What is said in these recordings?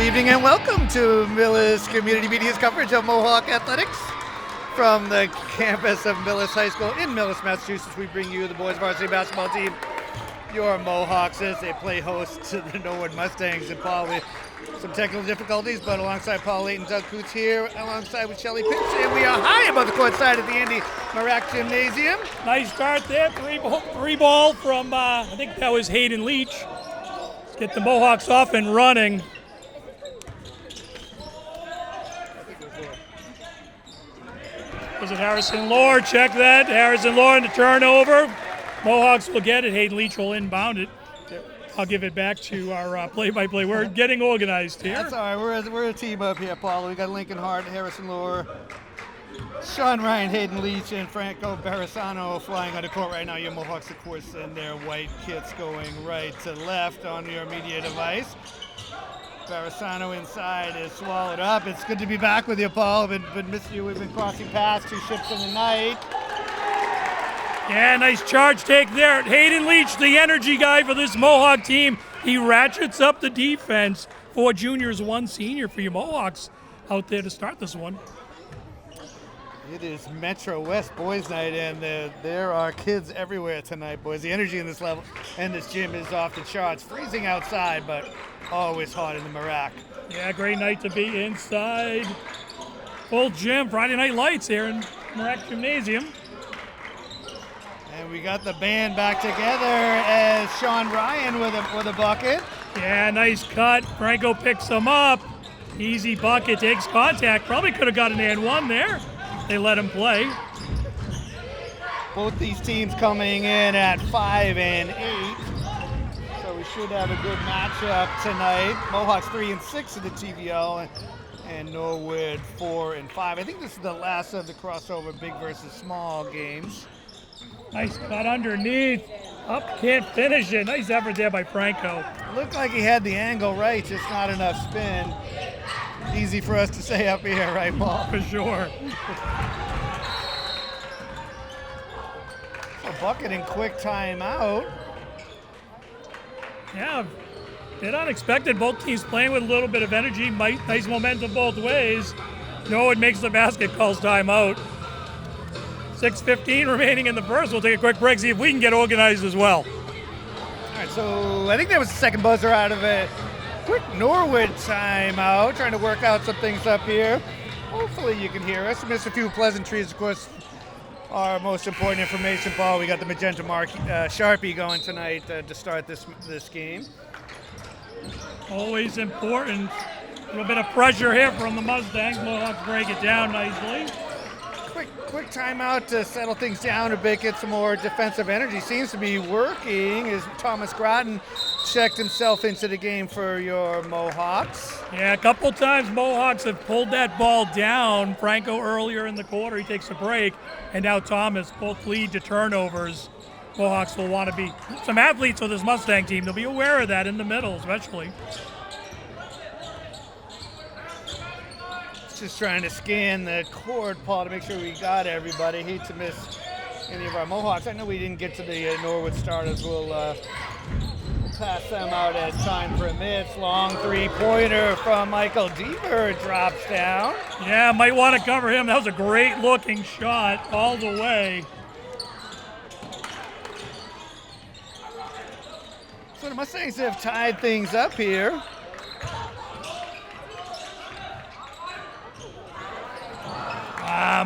Good evening and welcome to Millis Community Media's coverage of Mohawk Athletics. From the campus of Millis High School in Millis, Massachusetts, we bring you the boys varsity basketball team, your Mohawks, as they play host to the Norwood Mustangs. And Paul, with some technical difficulties, but alongside Paul Layton, Doug Coots here, alongside with Shelley Pitts, and we are high above the court side at the Andy Marak Gymnasium. Nice start there, three ball from, I think that was Hayden Leach. Let's get the Mohawks off and running. Was it Harrison Lord? Check that. Harrison Lord in the turnover. Mohawks will get it. Hayden Leach will inbound it. I'll give it back to our play-by-play. We're getting organized here. That's all right. We're a team up here, Paul. We got Lincoln Hart, Harrison Lore, Sean Ryan, Hayden Leach, and Franco Barisano flying on the court right now. Your Mohawks, of course, in their white kits going right to left on your media device. Barisano inside is swallowed up. It's good to be back with you, Paul. Been missing you. We've been crossing paths, 2 ships in the night. Yeah, nice charge take there. Hayden Leach, the energy guy for this Mohawk team. He ratchets up the defense. 4 juniors, 1 senior for your Mohawks out there to start this one. It is Metro West Boys Night, and there are kids everywhere tonight, boys. The energy in this level and this gym is off the charts. Freezing outside, but always hot in the Marak. Yeah, great night to be inside. Full gym, Friday Night Lights here in Marak Gymnasium. And we got the band back together as Sean Ryan with a bucket. Yeah, nice cut. Franco picks him up. Easy bucket, takes contact. Probably could have got an and one there. They let him play. Both these teams coming in at 5 and 8. So we should have a good matchup tonight. Mohawks 3 and 6 in the TVL and Norwood 4 and 5. I think this is the last of the crossover big versus small games. Nice cut underneath. Up, can't finish it. Nice effort there by Franco. Looked like he had the angle right, just not enough spin. Easy for us to say up here, right, Paul? For sure. A bucket and quick timeout. Yeah, a bit unexpected. Both teams playing with a little bit of energy. Nice momentum both ways. Norwood makes the basket, calls timeout. 6:15 remaining in the first. We'll take a quick break, see if we can get organized as well. All right, so I think that was the second buzzer out of it. Quick Norwood timeout, trying to work out some things up here. Hopefully you can hear us. Missed a few pleasantries, of course. Our most important information, Paul. We got the magenta Sharpie going tonight to start this game. Always important. A little bit of pressure here from the Mustangs. Mohawks break it down nicely. Quick timeout to settle things down a bit, get some more defensive energy. Seems to be working as Thomas Groton checked himself into the game for your Mohawks. Yeah, a couple times Mohawks have pulled that ball down. Franco earlier in the quarter, he takes a break, and now Thomas both lead to turnovers. Mohawks will want to be some athletes with this Mustang team. They'll be aware of that in the middle, especially. Just trying to scan the court, Paul, to make sure we got everybody. Hate to miss any of our Mohawks. I know we didn't get to the Norwood starters. We'll pass them out as time permits. Long three-pointer from Michael Deaver drops down. Yeah, might want to cover him. That was a great-looking shot all the way. So the Mustangs have tied things up here.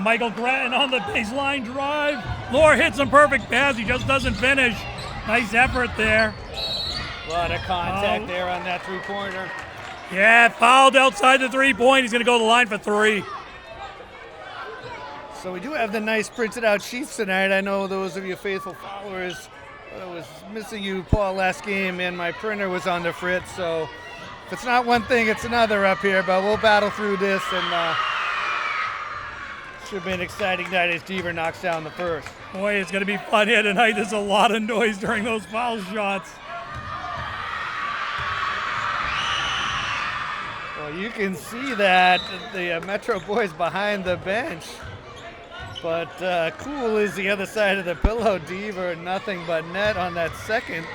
Michael Gratton on the baseline drive. Lore hits him perfect pass. He just doesn't finish. Nice effort there. A lot of contact there on that three-pointer. Yeah, fouled outside the three-point. He's going to go to the line for 3. So we do have the nice printed out sheets tonight. I know those of you faithful followers, I was missing you, Paul, last game, and my printer was on the fritz. So if it's not one thing, it's another up here. But we'll battle through this, and should be an exciting night as Deaver knocks down the first. Boy, it's going to be fun here tonight. There's a lot of noise during those foul shots. Well, you can see that the Metro boys behind the bench. But Cool is the other side of the pillow. Deaver, nothing but net on that second.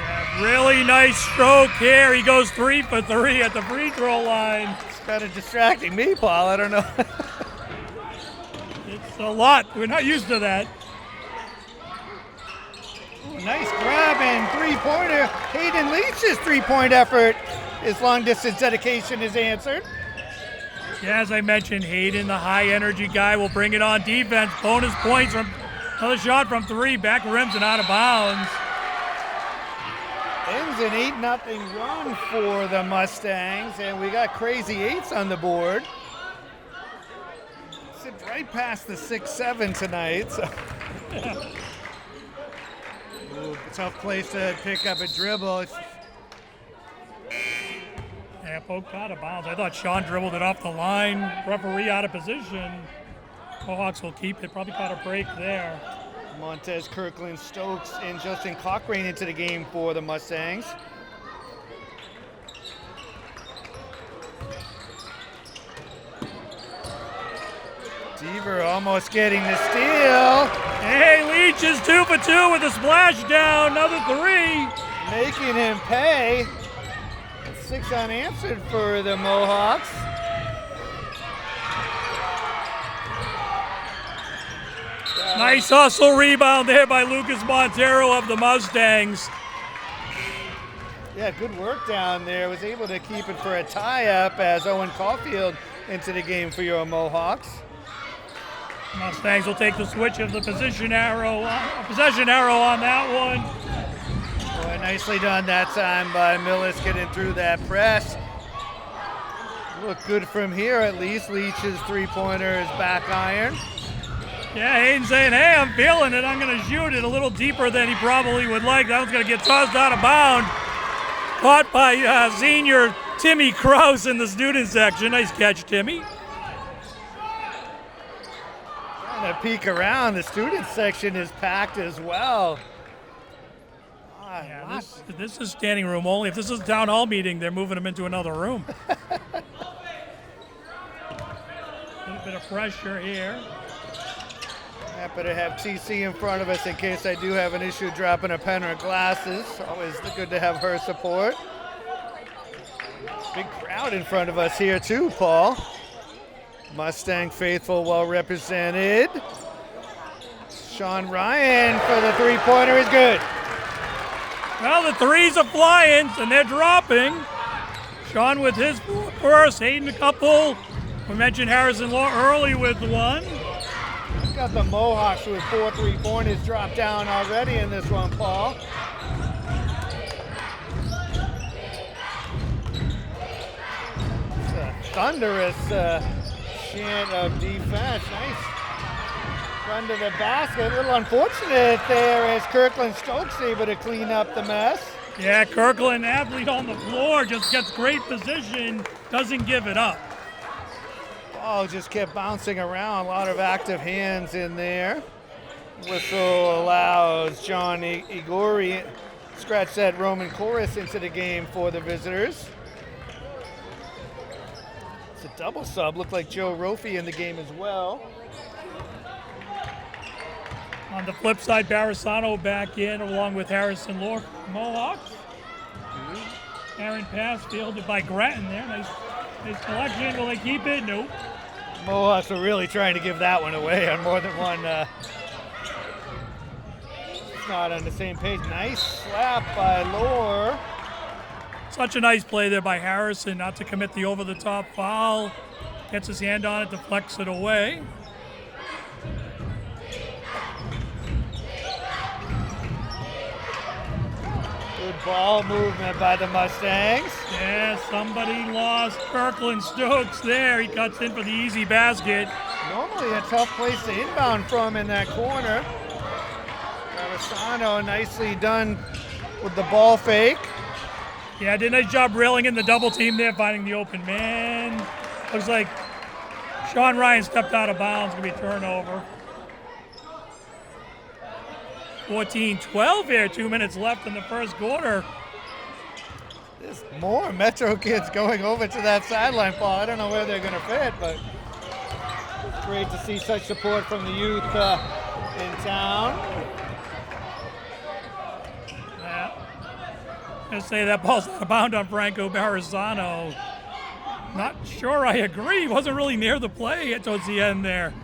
Yeah, Really nice stroke here. He goes 3 for 3 at the free throw line. It's kind of distracting me, Paul. I don't know. It's a lot. We're not used to that. Nice grab and three-pointer. Hayden Leach's three-point effort. His long-distance dedication is answered. Yeah, as I mentioned, Hayden, the high-energy guy, will bring it on defense. Bonus points from another shot from 3. Back rims and out of bounds. Ends an 8-0 run for the Mustangs, and we got crazy 8s on the board. Zipped right past the 6-7 tonight. So. Ooh, tough place to pick up a dribble. Yeah, poked out of bounds. I thought Sean dribbled it off the line. Referee out of position. Mohawks will keep it. Probably caught a break there. Montez, Kirkland, Stokes, and Justin Cochrane into the game for the Mustangs. Deaver almost getting the steal. Hey, Leach is 2 for 2 with a splash down. Another 3. Making him pay. 6 unanswered for the Mohawks. Nice hustle rebound there by Lucas Montero of the Mustangs. Yeah, good work down there. Was able to keep it for a tie-up as Owen Caulfield into the game for your Mohawks. Mustangs will take the switch of the possession arrow on that one. Boy, nicely done that time by Millis getting through that press. Look good from here at least. Leach's three-pointer is back iron. Yeah, Hayden saying, hey, I'm feeling it. I'm going to shoot it a little deeper than he probably would like. That one's going to get tossed out of bounds. Caught by senior Timmy Krause in the student section. Nice catch, Timmy. Trying to peek around. The student section is packed as well. Yeah, this is standing room only. If this is a town hall meeting, they're moving them into another room. A little bit of pressure here. Happy to have TC in front of us in case I do have an issue dropping a pen or glasses. Always good to have her support. Big crowd in front of us here too, Paul. Mustang faithful, well represented. Sean Ryan for the three-pointer is good. Well, the threes are flying and they're dropping. Sean with his first, Hayden a couple. We mentioned Harrison Law early with one. Got the Mohawks with 4 3-pointers dropped down already in this one, Paul. It's a thunderous chant of defense. Nice run to the basket. A little unfortunate there as Kirkland Stokes able to clean up the mess. Yeah, Kirkland, athlete on the floor, just gets great position, doesn't give it up. Ball just kept bouncing around. A lot of active hands in there. Whistle allows John Igori scratch that Roman chorus into the game for the visitors. It's a double sub. Looked like Joe Rofi in the game as well. On the flip side, Barisano back in along with Harrison Law. Mohawks. Aaron pass fielded by Grattan there. Nice collection. Will they keep it? Nope. Mohawks are really trying to give that one away on more than one. It's not on the same page. Nice slap by Lohr. Such a nice play there by Harrison not to commit the over-the-top foul. Gets his hand on it, deflects it away. Good ball movement by the Mustangs. Yeah, somebody lost Kirkland Stokes there. He cuts in for the easy basket. Normally a tough place to inbound from in that corner. Barisano nicely done with the ball fake. Yeah, did a nice job railing in the double team there, finding the open man. Looks like Sean Ryan stepped out of bounds. Gonna be a turnover. 14-12 here, 2 minutes left in the first quarter. There's more Metro kids going over to that sideline, Paul. I don't know where they're going to fit, but it's great to see such support from the youth in town. Yeah. Gonna say that ball's out of bounds on Franco Barisano. Not sure I agree. Wasn't really near the play towards the end there.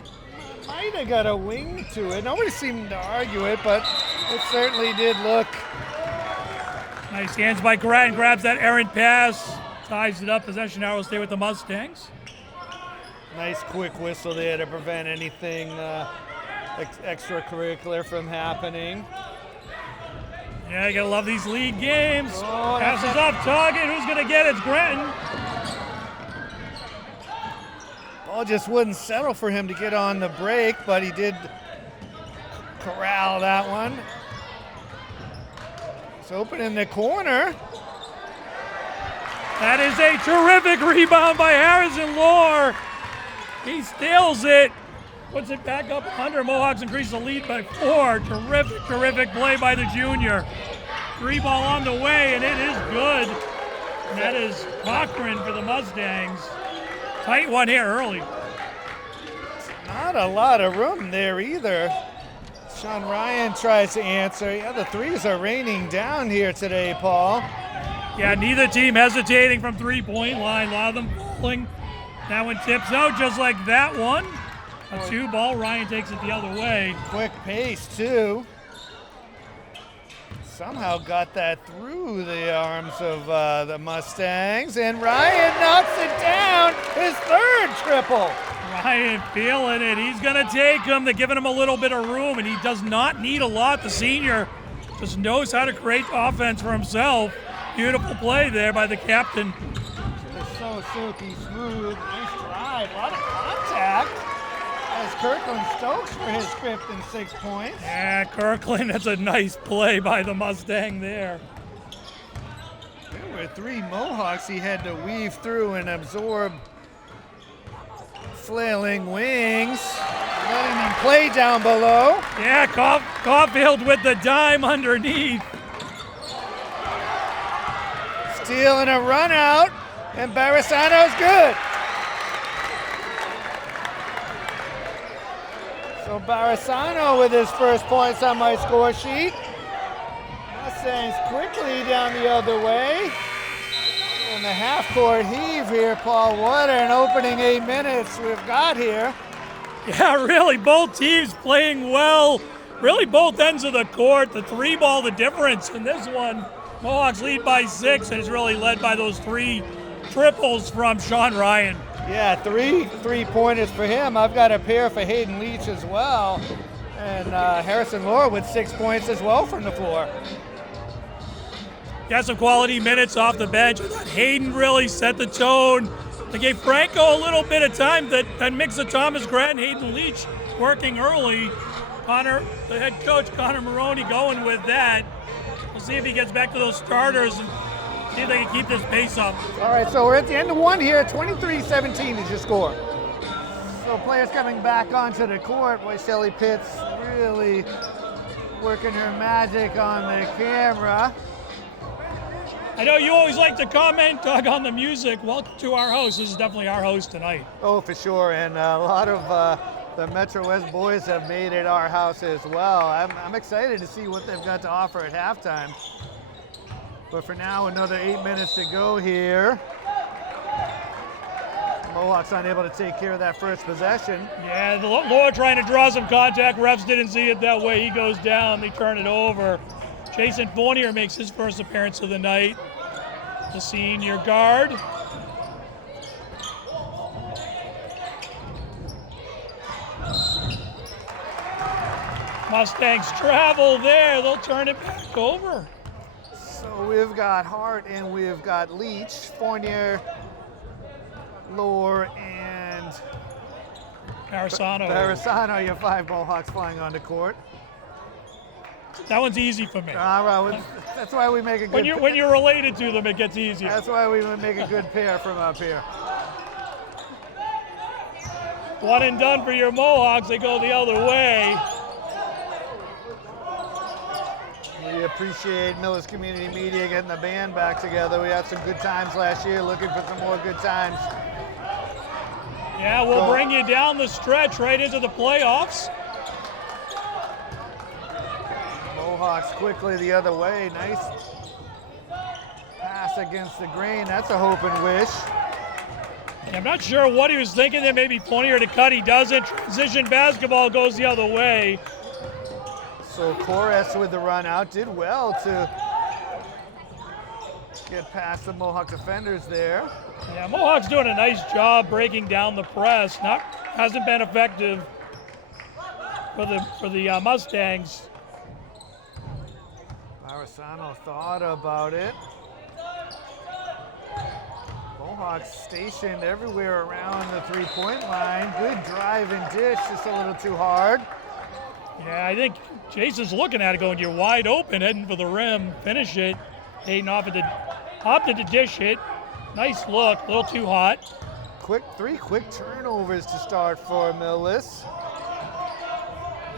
Might have got a wing to it. Nobody seemed to argue it, but it certainly did look. Nice hands by Grattan. Grabs that errant pass. Ties it up. Possession now will stay with the Mustangs. Nice quick whistle there to prevent anything extracurricular from happening. Yeah, you gotta love these league games. Oh, Passes up, target. Who's gonna get it? It's Grattan. Ball just wouldn't settle for him to get on the break, but he did corral that one. It's open in the corner. That is a terrific rebound by Harrison Lohr. He steals it, puts it back up under. Mohawks increase the lead by 4. Terrific play by the junior. 3 ball on the way, and it is good. And that is Cochran for the Mustangs. Tight one here early. Not a lot of room there either. Sean Ryan tries to answer. Yeah, the threes are raining down here today, Paul. Yeah, neither team hesitating from three-point line. A lot of them falling. That one tips out just like that one. A 2 ball. Ryan takes it the other way. Quick pace, too. Somehow got that through the arms of the Mustangs. And Ryan knocks it down. His 3rd triple. Ryan feeling it. He's going to take him. They're giving him a little bit of room, and he does not need a lot. The senior just knows how to create offense for himself. Beautiful play there by the captain. It's so silky smooth. Nice drive. A lot of contact. As Kirkland Stokes for his 5th and 6 points. Yeah, Kirkland, that's a nice play by the Mustang there. There were 3 Mohawks he had to weave through and absorb flailing wings. Letting them play down below. Yeah, Caulfield with the dime underneath. Steal and a run out, and Barisano's good. So Barisano with his first points on my score sheet. Mustangs quickly down the other way. And the half-court heave here, Paul. What an opening 8 minutes we've got here. Yeah, really, both teams playing well. Really, both ends of the court. The 3 ball, the difference in this one. Mohawks lead by 6, and it's really led by those 3 triples from Sean Ryan. Yeah, 3 3-pointers for him. I've got a pair for Hayden Leach as well. And Harrison Lohr with 6 points as well from the floor. Got some quality minutes off the bench. I thought Hayden really set the tone. They gave Franco a little bit of time. That mix of Thomas Grattan, Hayden Leach working early. Connor, the head coach, Connor Maroney, going with that. We'll see if he gets back to those starters and see if they can keep this pace up. All right, so we're at the end of 1 here. 23-17 is your score. So players coming back onto the court. Boy, Shelly Pitts really working her magic on the camera. I know you always like to comment, Doug, on the music. Welcome to our host. This is definitely our host tonight. Oh, for sure, and a lot of the Metro West boys have made it our house as well. I'm excited to see what they've got to offer at halftime. But for now, another 8 minutes to go here. Mohawks unable to take care of that first possession. Yeah, the Lohr trying to draw some contact. Refs didn't see it that way. He goes down. They turn it over. Jason Fournier makes his first appearance of the night. The senior guard. Mustangs travel there. They'll turn it back over. So we've got Hart and we've got Leach, Fournier, Lohr, and Barisano. Your 5 Mohawks flying on the court. That one's easy for me. All right, that's why we make a good. When you're related to them, it gets easier. That's why we make a good pair from up here. One and done for your Mohawks. They go the other way. We appreciate Millis Community Media getting the band back together. We had some good times last year. Looking for some more good times. Yeah, we'll bring you down the stretch right into the playoffs. Mohawks quickly the other way. pass against the grain. That's a hope and wish. I'm not sure what he was thinking there. Maybe Fournier to cut. He doesn't. Transition basketball goes the other way. So Kores with the run out did well to get past the Mohawk defenders there. Yeah, Mohawk's doing a nice job breaking down the press. Hasn't been effective for the Mustangs. Barisano thought about it. Mohawks stationed everywhere around the three-point line. Good drive and dish, just a little too hard. Yeah, I think Jason's looking at it going, you're wide open, heading for the rim, finish it. Hayden opted to dish it. Nice look, a little too hot. Three quick turnovers to start for Millis.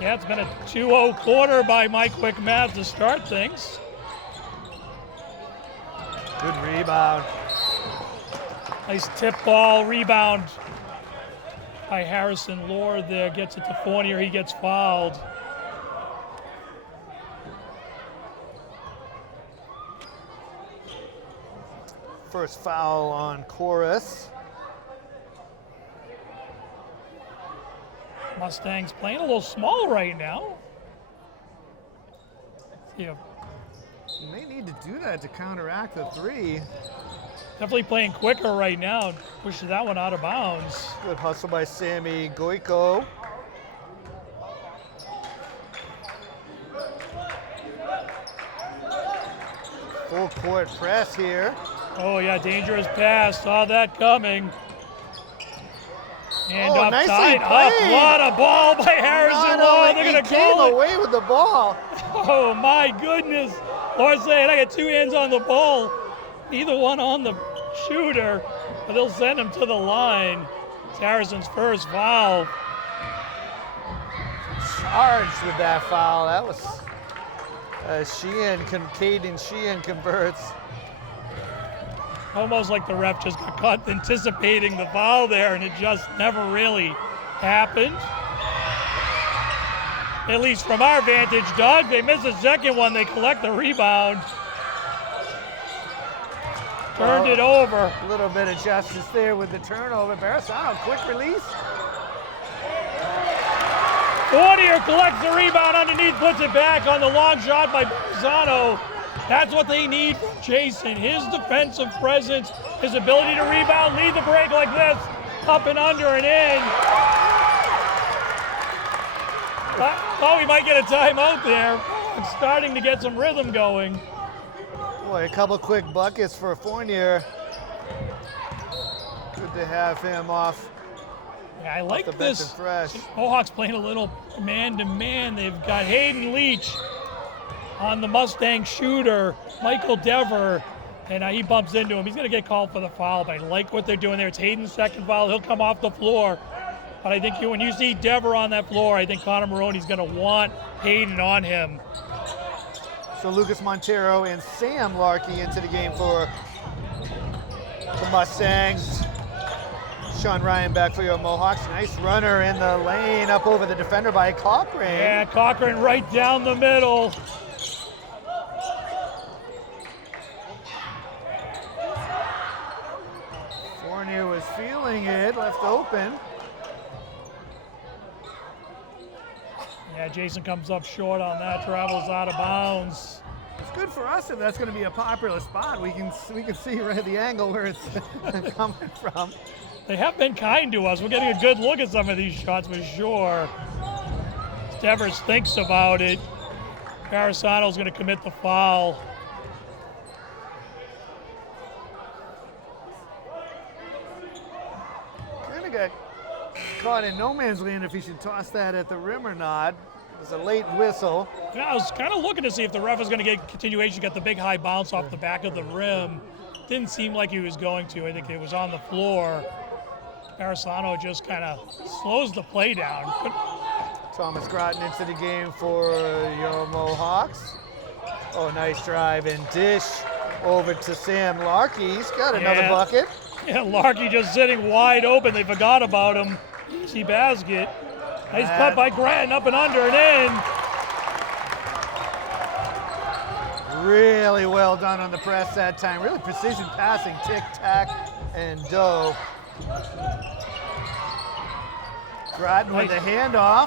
Yeah, it's been a 2-0 quarter by my quick math to start things. Good rebound. Nice tip ball rebound by Harrison Lord there. Gets it to Fournier, he gets fouled. First foul on Kores. Mustangs playing a little small right now. Yeah, You may need to do that to counteract the three. definitely playing quicker right now. Pushes that one out of bounds. Good hustle by Sammy Goiko. Full court press here. Oh yeah, dangerous pass. Saw that coming. And Oh, up nicely tight. Up. played. What a ball by Harrison Lord. They're going to came call it. away with the ball. Oh my goodness. Lord saying I got two hands on the ball. Neither one on the shooter. But they'll send him to the line. It's Harrison's first foul. Charged with that foul. That was Caden Sheehan converts. Almost like the ref just got caught anticipating the foul there, and it just never really happened. At least from our vantage, Doug, they miss a second one. They collect the rebound. Turned it over. A little bit of justice there with the turnover. Barisano, quick release. Fournier collects the rebound underneath, puts it back on the long shot by Barisano. That's what they need from Jason. His defensive presence, his ability to rebound, lead the break like this, up and under and in. Thought we might get a timeout there. It's starting to get some rhythm going. Boy, a couple quick buckets for Fournier. Good to have him off. Yeah, I like the bench this. and fresh. Mohawks playing a little man-to-man. They've got Hayden Leach on the Mustang shooter, Michael Dever, and he bumps into him. He's going to get called for the foul, but I like what they're doing there. It's Hayden's second foul. He'll come off the floor. But I think when you see Dever on that floor, I think Connor Maroney's going to want Hayden on him. So Lucas Montero and Sam Larkey into the game for the Mustangs. Sean Ryan back for your Mohawks. Nice runner in the lane up over the defender by Cochran. Yeah, Cochran right down the middle. Fournier was feeling it, left open. Yeah, Jason comes up short on that, travels out of bounds. It's good for us if that's going to be a popular spot. We can see right at the angle where it's coming from. They have been kind to us. We're getting a good look at some of these shots for sure. Devers thinks about it. Barisano's going to commit the foul. Kind of got caught in no man's land if he should toss that at the rim or not. It was a late whistle. Yeah, I was kind of looking to see if the ref was going to get continuation, get the big high bounce off the back of the rim. Didn't seem like he was going to. I think it was on the floor. Barisano just kind of slows the play down. Thomas Groton into the game for your Mohawks. Oh, nice drive and dish over to Sam Larkey. He's got another bucket. Yeah, Larkey just sitting wide open. They forgot about him. Easy basket. Nice cut by Grattan, up and under and in. Real Really well done on the press that time. Really precision passing, tic-tac and dough. Grattan with the handoff.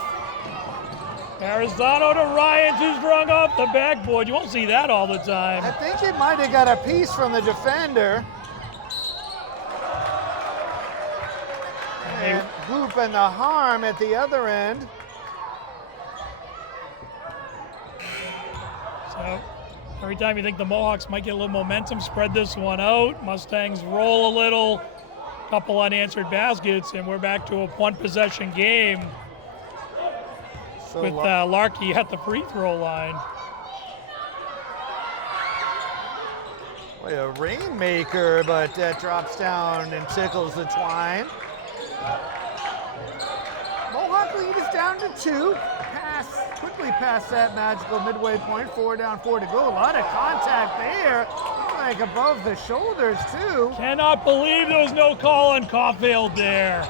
Arizano to Ryan, too strong off the backboard. You won't see that all the time. I think he might have got a piece from the defender. And Hoop and the harm at the other end. So every time you think the Mohawks might get a little momentum, spread this one out. Mustangs roll a little, couple unanswered baskets, and we're back to a one-possession game with Larkey at the free throw line. Boy, a rainmaker, but that drops down and tickles the twine. Mohawk lead is down to 2. Quickly past that magical midway point. 4 down, 4 to go. A lot of contact there, like above the shoulders too. Cannot believe there was no call on Caulfield there.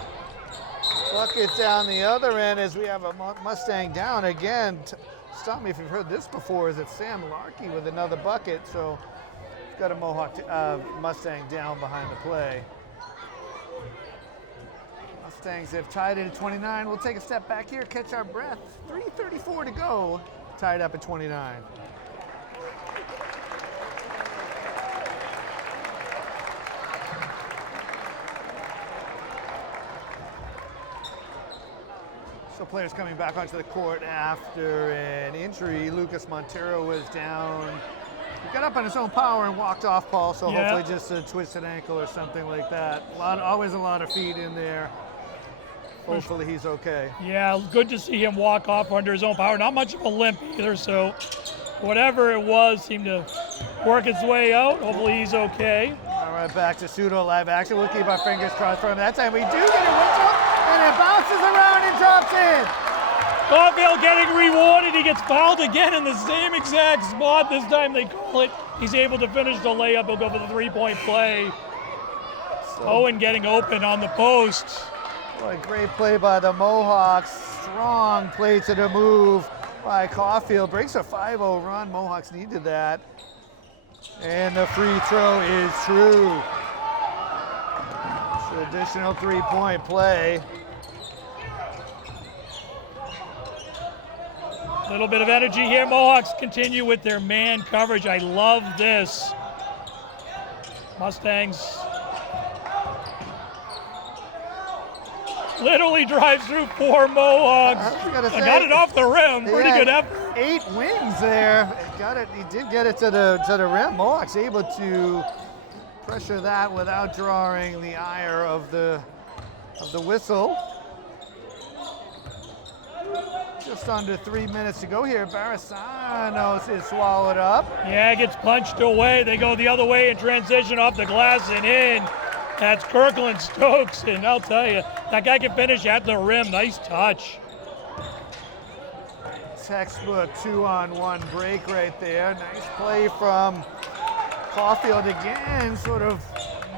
Buckets down the other end as we have a Mustang down again. Stop me if you've heard this before. Is it Sam Larkey with another bucket? So we've got a Mohawk Mustang down behind the play. Mustangs have tied it at 29. We'll take a step back here, catch our breath. 3:34 to go, tied up at 29. So players coming back onto the court after an injury. Lucas Montero was down. He got up on his own power and walked off, Paul, so hopefully just a twisted ankle or something like that. Always a lot of feet in there. Hopefully he's okay. Yeah, good to see him walk off under his own power. Not much of a limp either, so whatever it was seemed to work its way out. Hopefully he's okay. All right, back to pseudo live action. We'll keep our fingers crossed for him. That time we do get a whistle, and it bounces around and drops in. Caulfield getting rewarded. He gets fouled again in the same exact spot. This time they call it. He's able to finish the layup. He'll go for the three-point play. Owen getting open on the post. Boy, great play by the Mohawks. Strong play to the move by Caulfield. Breaks a 5-0 run. Mohawks needed that. And the free throw is true. It's an additional three-point play. A little bit of energy here. Mohawks continue with their man coverage. I love this. Mustangs literally drives through 4 Mohawks. I got it off the rim. Pretty good effort. 8 wings there. Got it. He did get it to the rim. Mohawks able to pressure that without drawing the ire of the whistle. Just under 3 minutes to go here. Barisano is swallowed up. Yeah, it gets punched away. They go the other way in transition off the glass and in. That's Kirkland Stokes, and I'll tell you, that guy can finish at the rim. Nice touch. Textbook 2-on-1 break right there. Nice play from Caulfield again. Sort of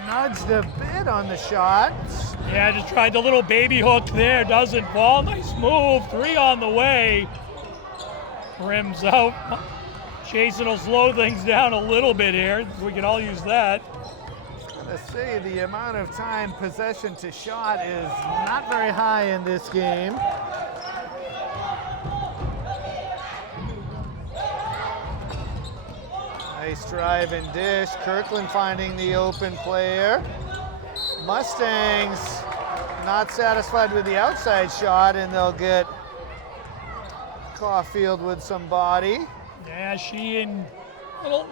nudged a bit on the shot. Yeah, just tried the little baby hook there. Doesn't fall. Nice move. 3 on the way. Rims out. Jason will slow things down a little bit here. We can all use that. To say the amount of time possession to shot is not very high in this game. Nice drive and dish. Kirkland finding the open player. Mustangs not satisfied with the outside shot, and they'll get Caulfield with some body. Yeah, Sheehan,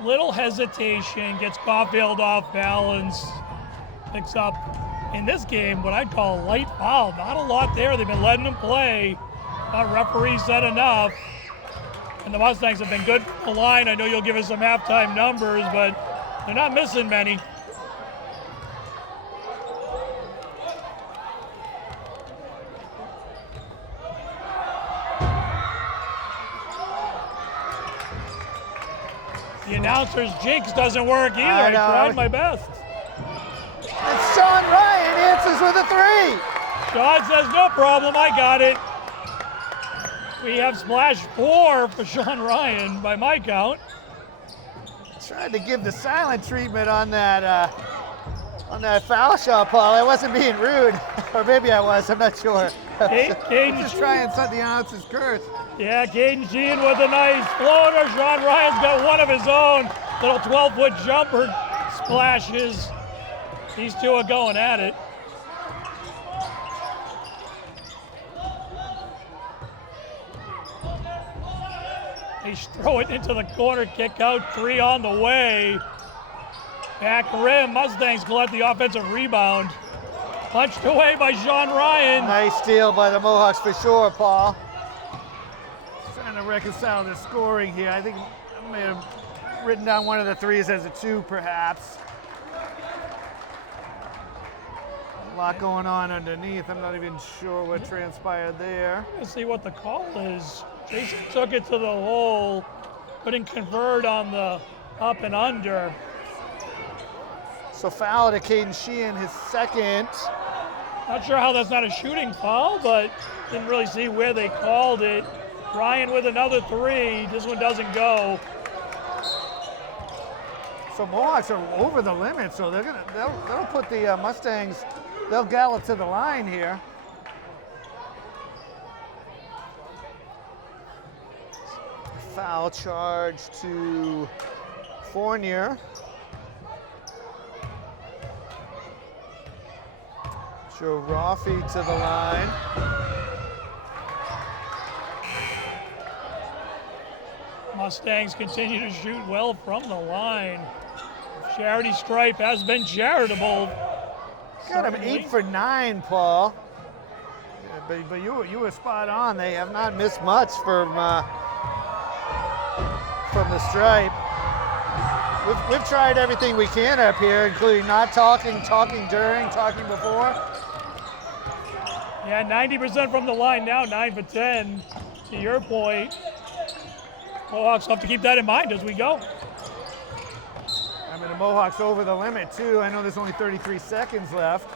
little hesitation, gets Caulfield off balance, picks up, in this game, what I'd call a light foul. Not a lot there. They've been letting him play. Referee said enough. And the Mustangs have been good from the line. I know you'll give us some halftime numbers, but they're not missing many. The announcer's jinx doesn't work either. I tried my best. And Sean Ryan answers with a 3. Sean says, no problem, I got it. We have splash 4 for Sean Ryan by my count. Tried to give the silent treatment on that foul shot, Paul. I wasn't being rude, or maybe I was. I'm not sure. Just trying to set the ounces curse. Yeah, Caden Sheehan with a nice floater. Sean Ryan's got one of his own. Little 12-foot jumper splashes. These two are going at it. They throw it into the corner, kick out, 3 on the way. Back rim, Mustangs collect the offensive rebound. Punched away by Sean Ryan. Nice steal by the Mohawks for sure, Paul. Trying to reconcile the scoring here. I think I may have written down one of the threes as a 2, perhaps. A lot going on underneath. I'm not even sure what transpired there. Let's see what the call is. Jason took it to the hole, couldn't convert on the up and under. So foul to Caden Sheehan, his second. Not sure how that's not a shooting foul, but didn't really see where they called it. Ryan with another 3. This one doesn't go. So Mohawks are over the limit, so they'll put the Mustangs, they'll gallop to the line here. Foul charge to Fournier. Joe Rafi to the line. Mustangs continue to shoot well from the line. Charity Stripe has been charitable. Got him 8 for 9, Paul. Yeah, but you were spot on. They have not missed much from the stripe. We've tried everything we can up here, including not talking during, talking before. Yeah, 90% from the line now, 9 for 10. To your point, Mohawks have to keep that in mind as we go. I mean, the Mohawks over the limit too. I know there's only 33 seconds left.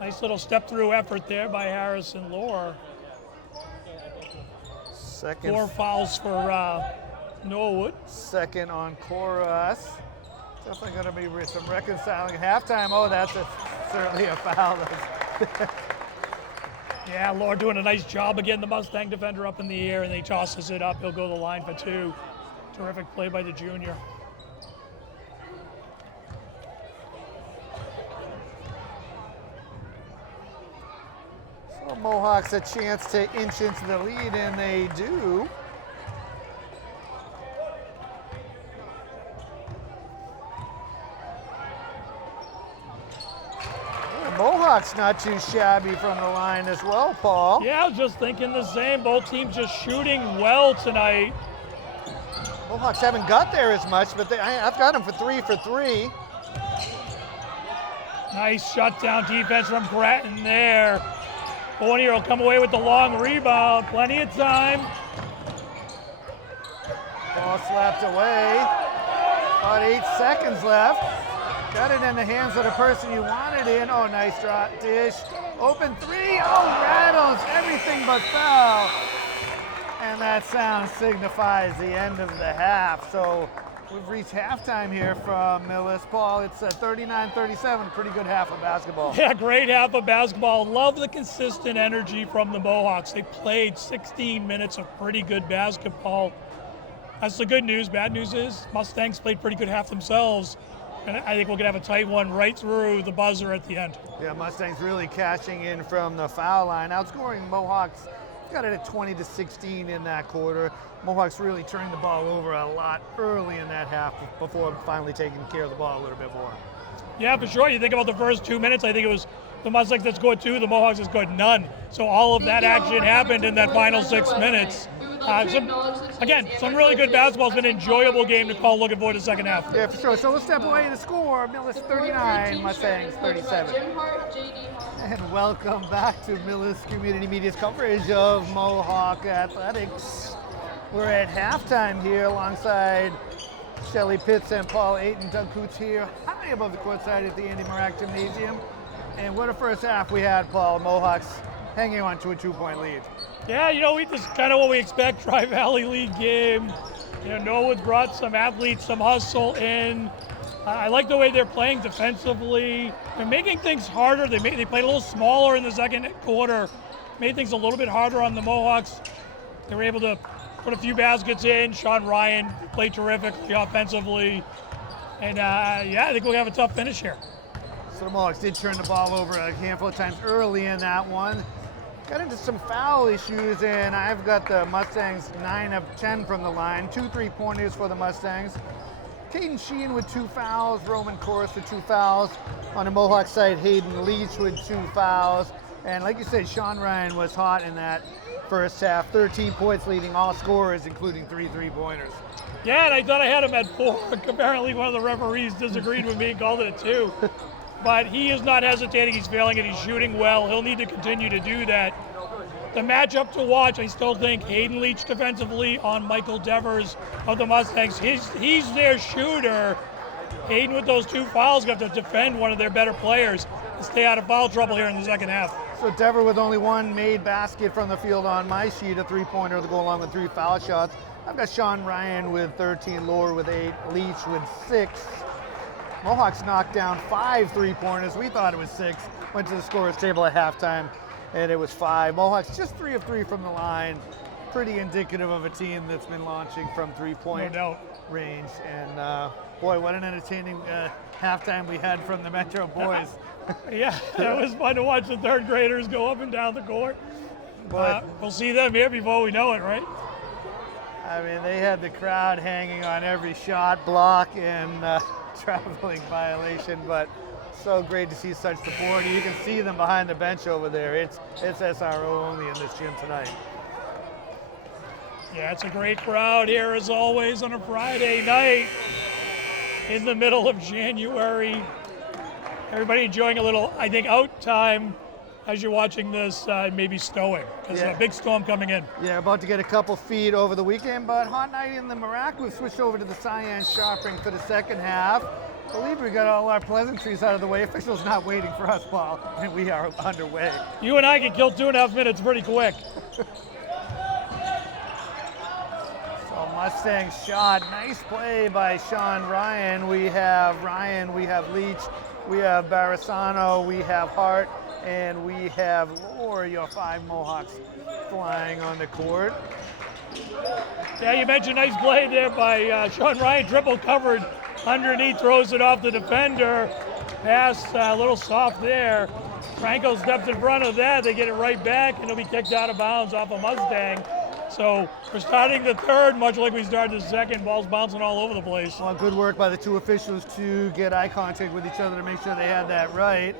Nice little step-through effort there by Harrison Lohr. Second. 4 fouls for Norwood. Second on Koras. Definitely going to be some reconciling at halftime. Oh, that's certainly a foul. Yeah, Lohr doing a nice job of getting the Mustang defender up in the air, and he tosses it up. He'll go to the line for 2. Terrific play by the junior. So Mohawks a chance to inch into the lead, and they do. Mohawks not too shabby from the line as well, Paul. Yeah, I was just thinking the same. Both teams just shooting well tonight. Mohawks haven't got there as much, but I've got them for 3 for 3. Nice shutdown defense from Grattan there. Fournier will come away with the long rebound. Plenty of time. Ball slapped away. About 8 seconds left. Got it in the hands of the person you wanted in. Oh, nice drop dish. Open 3. Oh, rattles everything but foul. And that sound signifies the end of the half. So we've reached halftime here from Millis. Paul, it's 39-37. Pretty good half of basketball. Yeah, great half of basketball. Love the consistent energy from the Mohawks. They played 16 minutes of pretty good basketball. That's the good news. Bad news is Mustangs played pretty good half themselves. And I think we're going to have a tight one right through the buzzer at the end. Yeah, Mustangs really cashing in from the foul line. Outscoring Mohawks, got it at 20-16 in that quarter. Mohawks really turned the ball over a lot early in that half before finally taking care of the ball a little bit more. Yeah, for sure. You think about the first 2 minutes, I think it was the Mustangs that scored 2, the Mohawks that scored none. So all of that action happened in that final 6 minutes. Some really good basketball. It's been an enjoyable game to call. Looking forward to the second half. Yeah, for sure. So let's step away to the score. Millis 39, Mustangs 37. And welcome back to Millis Community Media's coverage of Mohawk Athletics. We're at halftime here alongside Shelly Pitts and Paul Ayton. Doug Coots here, high above the court side at the Andy Marak Gymnasium. And what a first half we had, Paul. Mohawks hanging on to a 2-point lead. Yeah, this is kind of what we expect. Tri-Valley League game. Norwood brought some athletes, some hustle in. I like the way they're playing defensively. They're making things harder. They played a little smaller in the second quarter, made things a little bit harder on the Mohawks. They were able to put a few baskets in. Sean Ryan played terrifically offensively. And I think we'll have a tough finish here. So the Mohawks did turn the ball over a handful of times early in that one. Got into some foul issues, and I've got the Mustangs 9 of 10 from the line. 2 3-pointers for the Mustangs. Caden Sheehan with 2 fouls, Roman Corus with 2 fouls. On the Mohawk side, Hayden Leach with 2 fouls. And like you said, Sean Ryan was hot in that first half. 13 points, leading all scorers, including 3 3-pointers. Yeah, and I thought I had him at 4. Apparently one of the referees disagreed with me and called it a 2. But he is not hesitating, he's failing it, he's shooting well. He'll need to continue to do that. The matchup to watch, I still think Hayden Leach defensively on Michael Devers of the Mustangs. He's their shooter. Hayden with those 2 fouls got to defend one of their better players and stay out of foul trouble here in the second half. So Dever with only 1 made basket from the field on my sheet, a 3-pointer to go along with 3 foul shots. I've got Sean Ryan with 13, Lohr with 8, Leach with 6. Mohawks knocked down 5 3-pointers. We thought it was 6. Went to the scorer's table at halftime, and it was 5. Mohawks just 3 of 3 from the line. Pretty indicative of a team that's been launching from 3-point range. And boy, what an entertaining halftime we had from the Metro boys. Yeah, it was fun to watch the 3rd graders go up and down the court. But we'll see them here before we know it, right? I mean, they had the crowd hanging on every shot, block, and traveling violation, but so great to see such support. You can see them behind the bench over there. It's SRO only in this gym tonight. Yeah, it's a great crowd here as always on a Friday night in the middle of January. Everybody enjoying a little, I think, out time as you're watching this, maybe stowing, because a big storm coming in. Yeah, about to get a couple feet over the weekend, but hot night in the Marac. We've switched over to the Cyan Sharping for the second half. I believe we got all our pleasantries out of the way. Officials not waiting for us, Paul, and we are underway. You and I can kill 2.5 minutes pretty quick. So Mustang shot, nice play by Sean Ryan. We have Leach, we have Barisano, we have Hart, and we have Lohr, your 5 Mohawks flying on the court. Yeah, you mentioned nice play there by Sean Ryan, triple covered underneath, throws it off the defender. Pass a little soft there. Franco steps in front of that, they get it right back, and it'll be kicked out of bounds off a Mustang. So we're starting the 3rd, much like we started the 2nd. Ball's bouncing all over the place. Well, good work by the 2 officials to get eye contact with each other to make sure they had that right.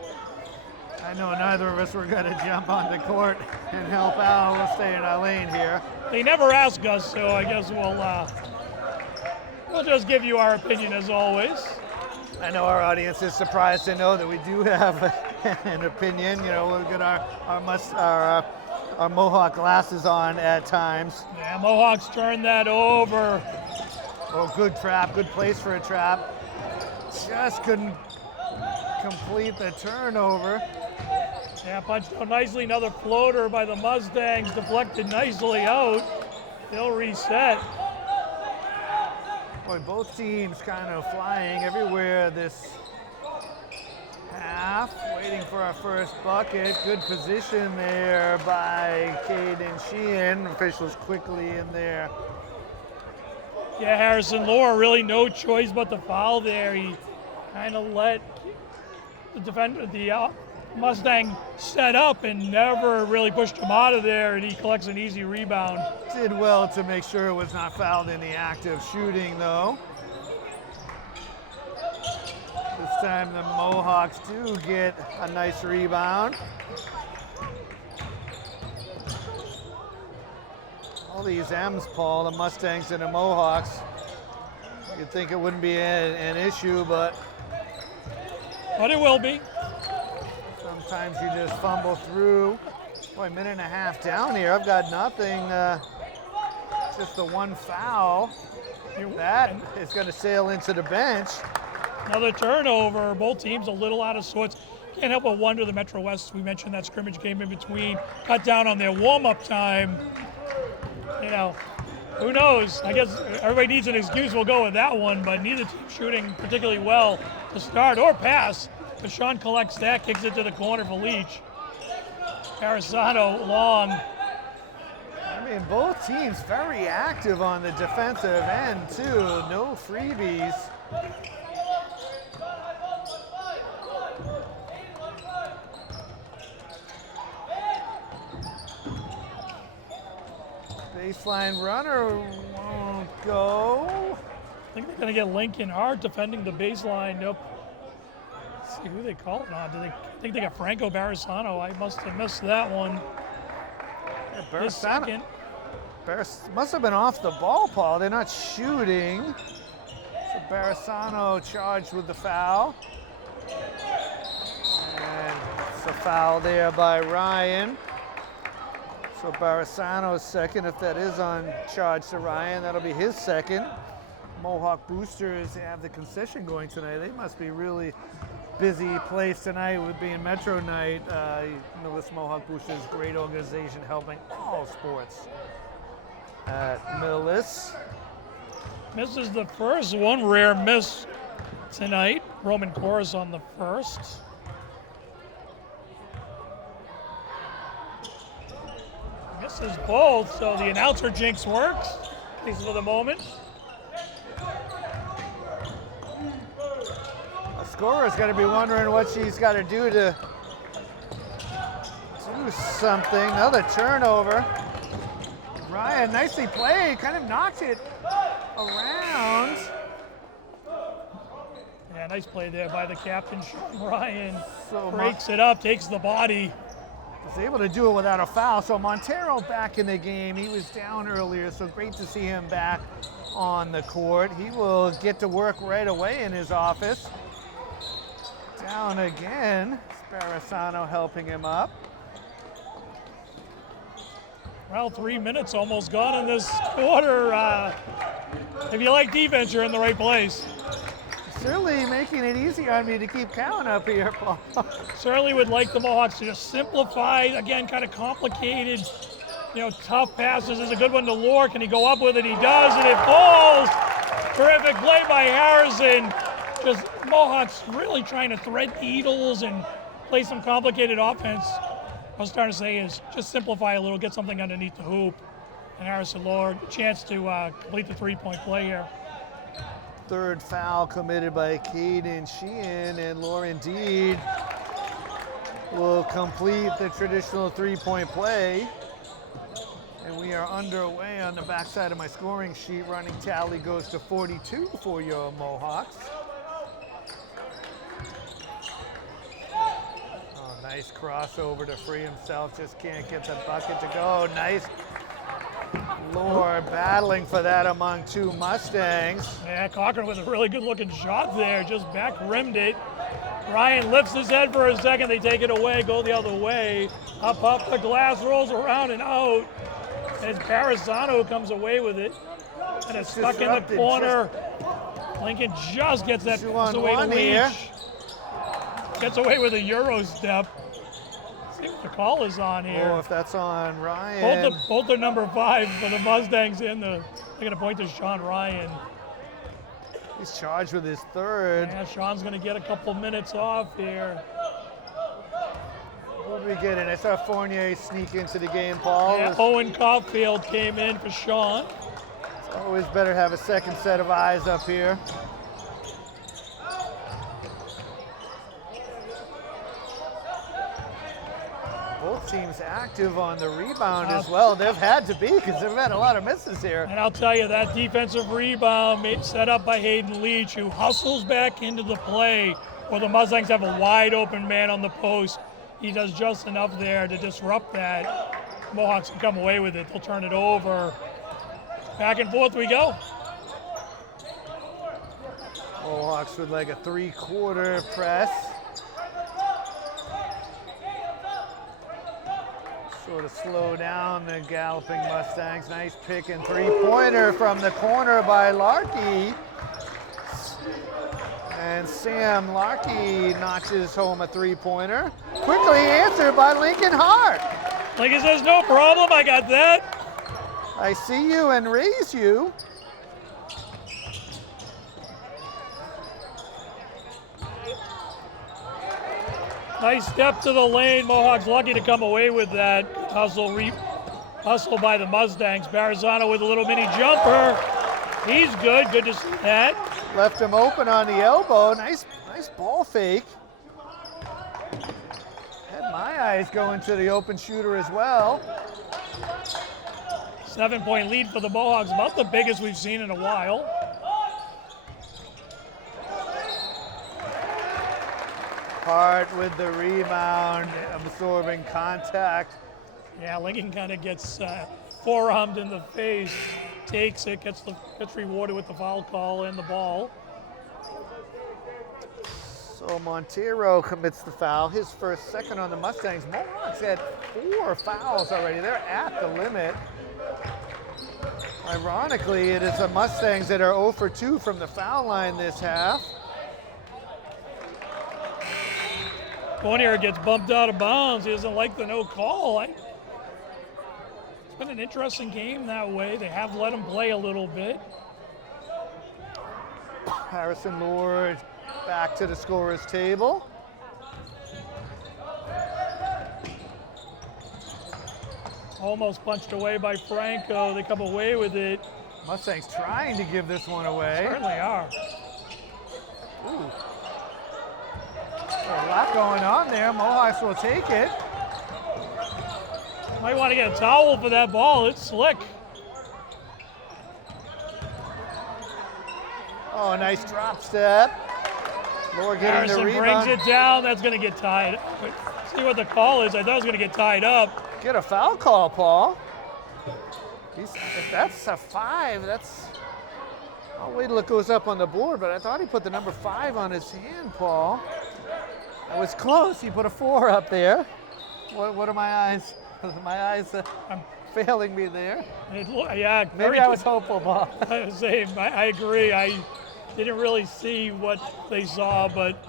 I know neither of us were going to jump on the court and help out. We'll stay in our lane here. They never ask us, so I guess we'll just give you our opinion as always. I know our audience is surprised to know that we do have an opinion. We've got our Mohawk glasses on at times. Yeah, Mohawks turn that over. Oh, good trap, good place for a trap. Just couldn't complete the turnover. Yeah, punched out nicely. Another floater by the Mustangs, deflected nicely out. They'll reset. Boy, both teams kind of flying everywhere this half, waiting for our first bucket. Good position there by Caden Sheehan. Officials quickly in there. Yeah, Harrison Lohr, really no choice but to foul there. He kind of let the Mustang set up and never really pushed him out of there, and he collects an easy rebound. Did well to make sure it was not fouled in the act of shooting, though. This time the Mohawks do get a nice rebound. All these M's, Paul, the Mustangs and the Mohawks. You'd think it wouldn't be an issue, but it will be. Sometimes you just fumble through. Boy, a minute and a half down here. I've got nothing. Just the 1 foul. That is going to sail into the bench. Another turnover. Both teams a little out of sorts. Can't help but wonder the Metro West, we mentioned that scrimmage game in between, cut down on their warm-up time. You know, who knows? I guess everybody needs an excuse. We'll go with that one, but neither team shooting particularly well to start or pass. But Sean collects that, kicks it to the corner for Leach. Parisano long. I mean, both teams very active on the defensive end, too. No freebies. Baseline runner won't go. I think they're going to get Lincoln Hart defending the baseline. Nope. Let's see who they call it on. I think they got Franco Barisano. I must have missed that one. Yeah, This second. Must have been off the ball, Paul. They're not shooting. So Barisano charged with the foul. And it's a foul there by Ryan. So Barisano's second, if that is on charge to Ryan, that'll be his second. Mohawk Boosters have the concession going tonight. They must be really busy place tonight with being Metro night. You know, this Mohawk Boosters, great organization helping all sports at Millis. Misses the first one, rare miss tonight. Roman Chorus on the first. Misses both, so the announcer jinx works, at least for the moment. The scorer's got to be wondering what she's got to do to do something. Another turnover. Ryan, nicely played, kind of knocked it around. Yeah, nice play there by the captain, Sean Ryan. So Breaks it up, takes the body. was able to do it without a foul. So Montero back in the game. He was down earlier, so great to see him back on the court. He will get to work right away in his office. Down again. Barisano helping him up. Well, 3 minutes almost gone in this quarter. If you like defense, you're in the right place. Certainly making it easy on me to keep count up here, Paul. Certainly would like the Mohawks to just simplify, again, kind of complicated, tough passes. Is a good one to Lore. Can he go up with it? He does, and it falls. Terrific play by Harrison. Just Mohawks really trying to thread needles and play some complicated offense. I was trying to say is just simplify a little, get something underneath the hoop. And Harrison Lord, chance to complete the three-point play here. Third foul committed by Caden Sheehan, and Lauren Deed will complete the traditional three-point play. And we are underway on the backside of my scoring sheet. Running tally goes to 42 for your Mohawks. Oh, nice crossover to free himself, just can't get the bucket to go. Nice. Lore battling for that among two Mustangs. Yeah, Cochran with a really good looking shot there, just back rimmed it. Ryan lifts his head for a second, they take it away, go the other way. Up the glass, rolls around and out. And it's Parisano who comes away with it. And it's stuck in the corner. Lincoln just gets that pass away to Leach. Gets away with a Euro step. See what the call is on here. Oh, if that's on Ryan. Both are number 5 for the Mustangs they're going to point to Sean Ryan. He's charged with his third. Yeah, Sean's going to get a couple minutes off here. What did we get in? I saw Fournier sneak into the game, Paul. Yeah, Owen Caulfield came in for Sean. It's always better to have a second set of eyes up here. Both teams active on the rebound as well. They've had to be because they've had a lot of misses here. And I'll tell you, that defensive rebound set up by Hayden Leach, who hustles back into the play where the Mustangs have a wide open man on the post. He does just enough there to disrupt that. Mohawks can come away with it. They'll turn it over. Back and forth we go. Mohawks with like a three-quarter press. Sort of slow down the galloping Mustangs. Nice pick and three-pointer from the corner by Larkey. And Sam Larkey notches home a three-pointer. Quickly answered by Lincoln Hart. Lincoln says, no problem, I got that. I see you and raise you. Nice step to the lane. Mohawks lucky to come away with that. Hustle by the Mustangs. Barazano with a little mini jumper. He's good. Good to see that. Left him open on the elbow. Nice ball fake. Had my eyes going to the open shooter as well. 7-point lead for the Mohawks. About the biggest we've seen in a while. Hart with the rebound, absorbing contact. Yeah, Lincoln kind of gets forearmed in the face, takes it, gets rewarded with the foul call and the ball. So Montero commits the foul, his second on the Mustangs. Mohawks had 4 fouls already. They're at the limit. Ironically, it is the Mustangs that are 0 for 2 from the foul line this half. Fournier gets bumped out of bounds. He doesn't like the no call. It's been an interesting game that way. They have let him play a little bit. Harrison Lord back to the scorer's table. Almost punched away by Franco. They come away with it. Mustangs trying to give this one away. Certainly are. Ooh. A lot going on there. Mohawks will take it. Might want to get a towel for that ball. It's slick. Oh, nice drop step. Lord getting Harrison the rebound. brings it down. That's going to get tied. See what the call is. I thought it was going to get tied up. Get a foul call, Paul. If that's a 5, that's... I'll wait till it goes up on the board, but I thought he put the number 5 on his hand, Paul. That was close. He put a 4 up there. What are my eyes? My eyes are failing me there. Yeah, maybe I was hopeful, Paul. Same. I agree. I didn't really see what they saw, but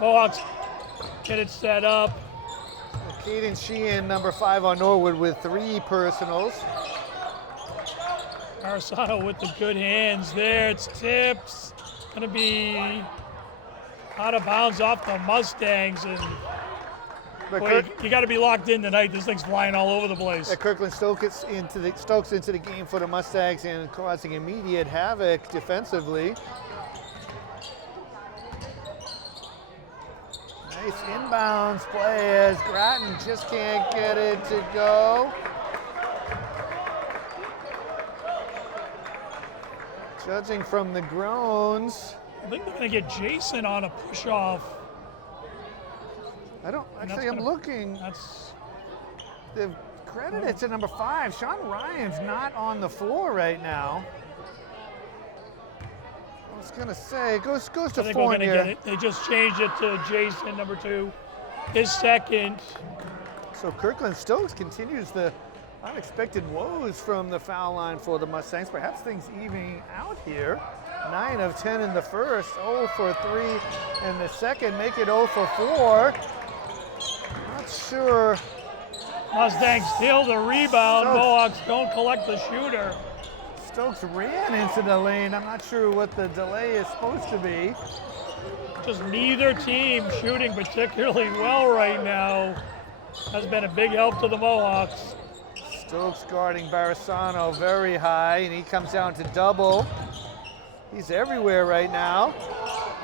Mohawks get it set up. Caden Sheehan, number 5 on Norwood, with 3 personals. Barazano with the good hands there. It's tipped. Going to be out of bounds off the Mustangs. And boy, you got to be locked in tonight. This thing's flying all over the place. Kirkland Stokes into the game for the Mustangs and causing immediate havoc defensively. Nice inbounds play as Grattan just can't get it to go. Judging from the groans. I think they're going to get Jason on a push-off. I'm looking. They've credited it to number 5. Sean Ryan's not on the floor right now. I was going to say, goes to Fournier. They just changed it to Jason, number 2. His second. So Kirkland Stokes continues the unexpected woes from the foul line for the Mustangs. Perhaps things evening out here. 9 of 10 in the first, 0 for 3 in the second, make it 0 for 4. Not sure. Mustangs steal the rebound. Mohawks don't collect the shooter. Stokes ran into the lane. I'm not sure what the delay is supposed to be. Just neither team shooting particularly well right now. Has been a big help to the Mohawks. Stokes guarding Barazano very high, and he comes down to double. He's everywhere right now.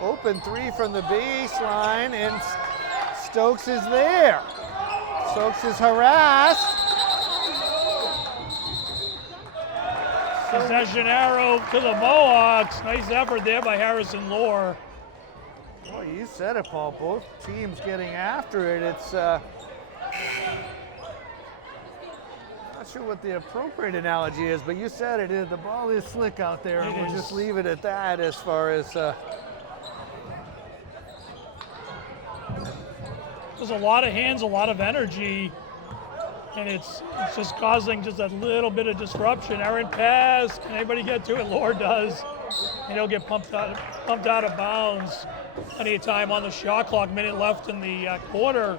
Open 3 from the baseline, and Stokes is there. Stokes is harassed. Possession arrow to the Mohawks. Nice effort there by Harrison Lohr. Well, you said it, Paul. Both teams getting after it. It's not sure what the appropriate analogy is, but you said it. The ball is slick out there, and we'll just leave it at that as far as. There's a lot of hands, a lot of energy, and it's just causing just a little bit of disruption. Errant pass, can anybody get to it? Lord does, and he'll get pumped out of bounds. Plenty of time on the shot clock, minute left in the quarter.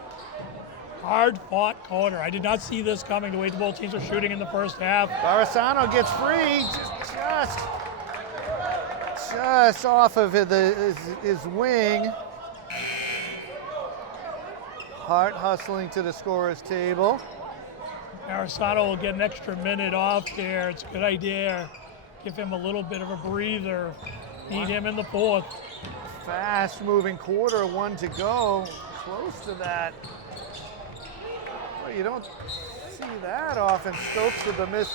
Hard-fought quarter. I did not see this coming, the way the both teams were shooting in the first half. Barisano gets free, just off of his wing. Hart hustling to the scorer's table. Barisano will get an extra minute off there. It's a good idea. Give him a little bit of a breather. Need him in the fourth. Fast-moving quarter, 1 to go. Close to that. Well, you don't see that often. Stokes with the miss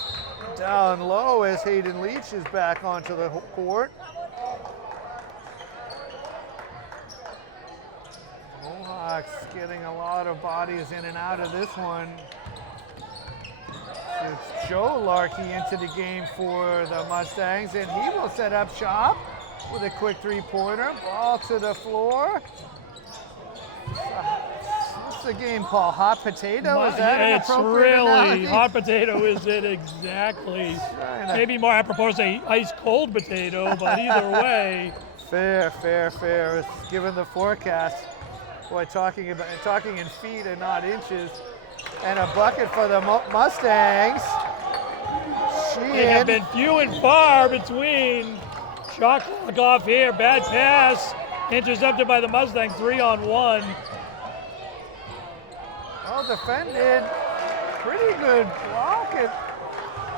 down low as Hayden Leach is back onto the court. Mohawks getting a lot of bodies in and out of this one. It's Joe Larkey into the game for the Mustangs, and he will set up shop with a quick three-pointer. Ball to the floor. What's the game called? Hot potato? Is that an appropriate analogy? Hot potato is it exactly. Maybe more apropos say ice cold potato, but either way. Fair. It's given the forecast. Boy, talking in feet and not inches. And a bucket for the Mustangs. They have been few and far between. Shot clock off here, bad pass. Intercepted by the Mustangs, 3-on-1. Well defended. Pretty good block.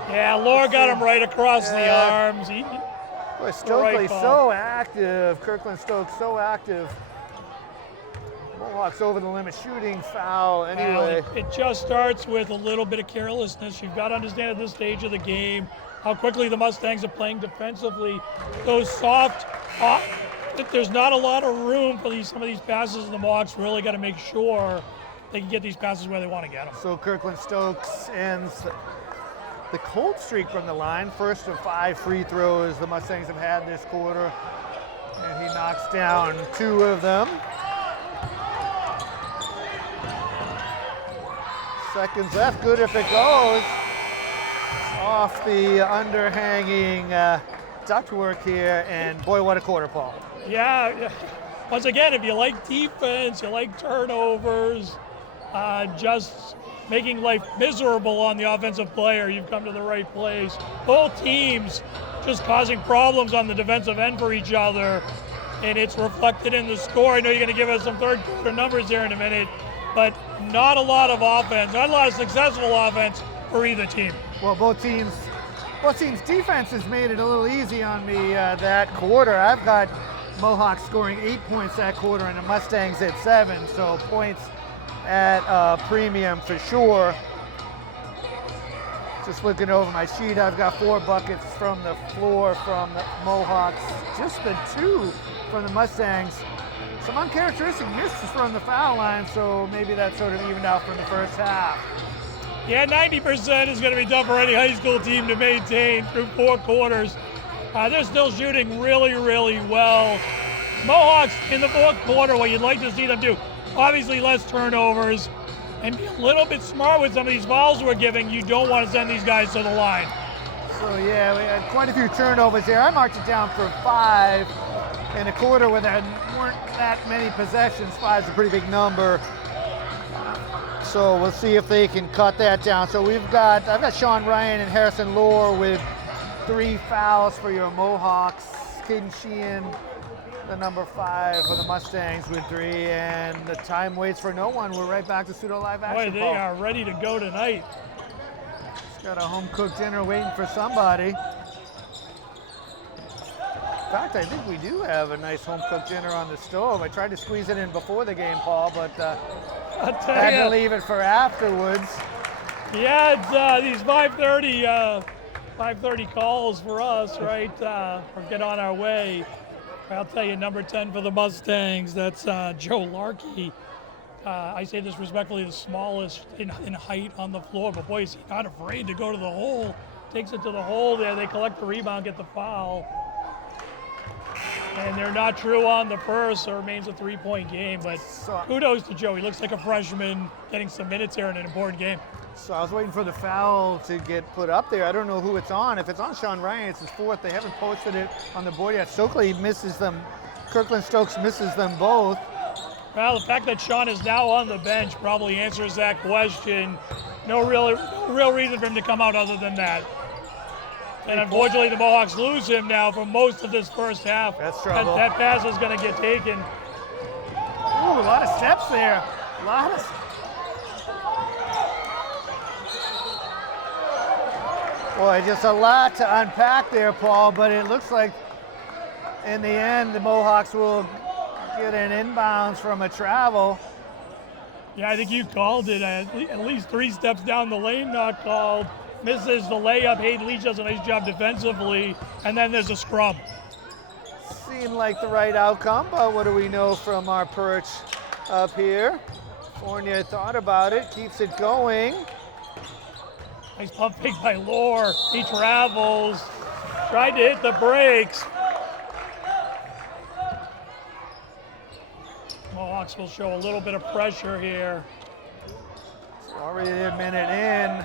Yeah, Lore got him right across the arms. Boy, Stokely so active. Kirkland Stokes so active. Mohawks over the limit, shooting foul anyway. It just starts with a little bit of carelessness. You've got to understand at this stage of the game how quickly the Mustangs are playing defensively. Those soft, there's not a lot of room for some of these passes, and the Mohawks really got to make sure they can get these passes where they want to get them. So Kirkland Stokes ends the cold streak from the line. First of 5 free throws the Mustangs have had this quarter, and he knocks down 2 of them. Seconds left, good if it goes. Off the underhanging ductwork here, and boy, what a quarter, Paul. Yeah, once again, if you like defense, you like turnovers, just making life miserable on the offensive player, you've come to the right place. Both teams just causing problems on the defensive end for each other, and it's reflected in the score. I know you're going to give us some third quarter numbers here in a minute, but not a lot of offense, not a lot of successful offense for either team. Well, both teams' defenses made it a little easy on me that quarter. I've got Mohawks scoring 8 points that quarter and the Mustangs at 7, so points at a premium for sure. Just looking over my sheet, I've got 4 buckets from the floor from the Mohawks, just the 2 from the Mustangs. Some uncharacteristic misses from the foul line, so maybe that sort of evened out from the first half. Yeah, 90% is going to be tough for any high school team to maintain through 4 quarters. They're still shooting really, really well. Mohawks in the 4th quarter, what you'd like to see them do, obviously less turnovers, and be a little bit smart with some of these fouls we're giving. You don't want to send these guys to the line. So yeah, we had quite a few turnovers there. I marked it down for 5 in a quarter where there weren't that many possessions. 5 is a pretty big number. So we'll see if they can cut that down. So I've got Sean Ryan and Harrison Lohr with 3 fouls for your Mohawks. Caden Sheehan, the number 5 for the Mustangs with 3, and the time waits for no one. We're right back to Pseudo Live Action. Boy, they are ready to go tonight. Just got a home-cooked dinner waiting for somebody. In fact, I think we do have a nice home-cooked dinner on the stove. I tried to squeeze it in before the game, Paul, but had to leave it for afterwards. Yeah, it's these 5:30 calls for us, right? Or get on our way. I'll tell you, number 10 for the Mustangs, that's Joe Larkey. I say this respectfully, the smallest in height on the floor, but boy, is he not afraid to go to the hole. Takes it to the hole there. They collect the rebound, get the foul. And they're not true on the first, so it remains a 3-point game. But kudos to Joe. He looks like a freshman getting some minutes here in an important game. So I was waiting for the foul to get put up there. I don't know who it's on. If it's on Sean Ryan, it's his fourth. They haven't posted it on the board yet. Stokely misses them. Kirkland Stokes misses them both. Well, the fact that Sean is now on the bench probably answers that question. No real reason for him to come out other than that. And unfortunately, the Mohawks lose him now for most of this first half. That's trouble. That pass is going to get taken. Ooh, a lot of steps there. A lot of. Boy, just a lot to unpack there, Paul. But it looks like, in the end, the Mohawks will get an inbounds from a travel. Yeah, I think you called it. At least 3 steps down the lane, not called. Misses the layup. Hayden Leach does a nice job defensively. And then there's a scrum. Seemed like the right outcome, but what do we know from our perch up here? Fournier thought about it, keeps it going. Nice pump fake by Lohr. He travels. Tried to hit the brakes. Mohawks will show a little bit of pressure here. It's already a minute in.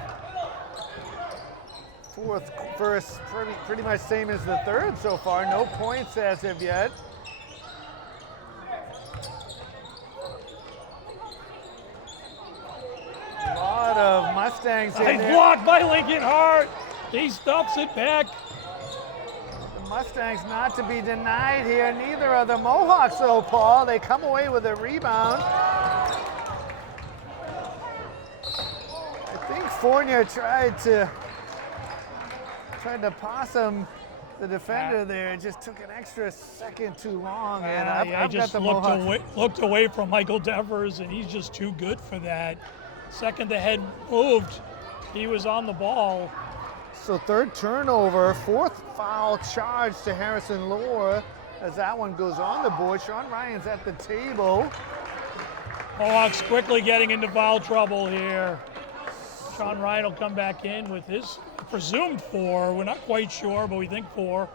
Fourth verse, pretty much same as the third so far. No points as of yet. A lot of Mustangs in Nice there. block by Lincoln Hart. He stuffs it back. The Mustangs not to be denied here. Neither are the Mohawks though, Paul. They come away with a rebound. I think Fournier tried to possum the defender there. It just took an extra second too long. And I've just got the Mohawks. looked away from Michael Devers, and he's just too good for that. Second the head moved, he was on the ball. So third turnover, fourth foul charge to Harrison Lohr as that one goes on the board. Sean Ryan's at the table. Mohawks quickly getting into foul trouble here. Sean Ryan will come back in with his presumed 4. We're not quite sure, but we think 4.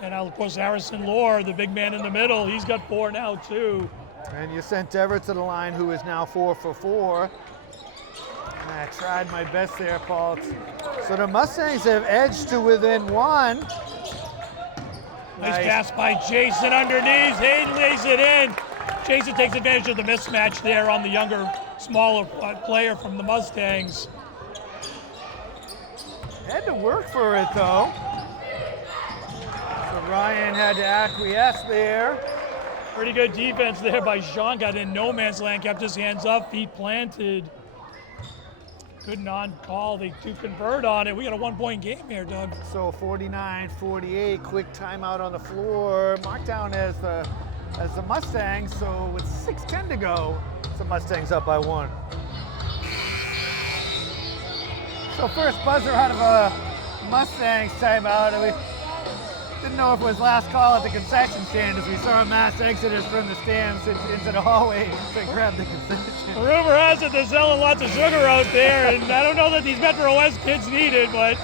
And of course, Harrison Lohr, the big man in the middle, he's got 4 now too. And you sent Everett to the line, who is now 4 for 4. And I tried my best there, Paul. So the Mustangs have edged to within 1. Nice pass by Jason underneath. Hayden lays it in. Jason takes advantage of the mismatch there on the younger, smaller player from the Mustangs. Had to work for it though. So Ryan had to acquiesce there. Pretty good defense there by Jean. Got in no man's land, kept his hands up, feet planted. Good non-call. They do convert on it. We got a 1-point game here, Doug. So 49-48, quick timeout on the floor. Marked down as the Mustangs. So with 6:10 to go, the Mustangs up by 1. So first buzzer out of a Mustangs timeout. And we didn't know if it was last call at the concession stand as we saw a mass exodus from the stands into the hallway to grab the concession. Rumor has it they're selling lots of sugar out there, and I don't know that these Metro West kids need it, but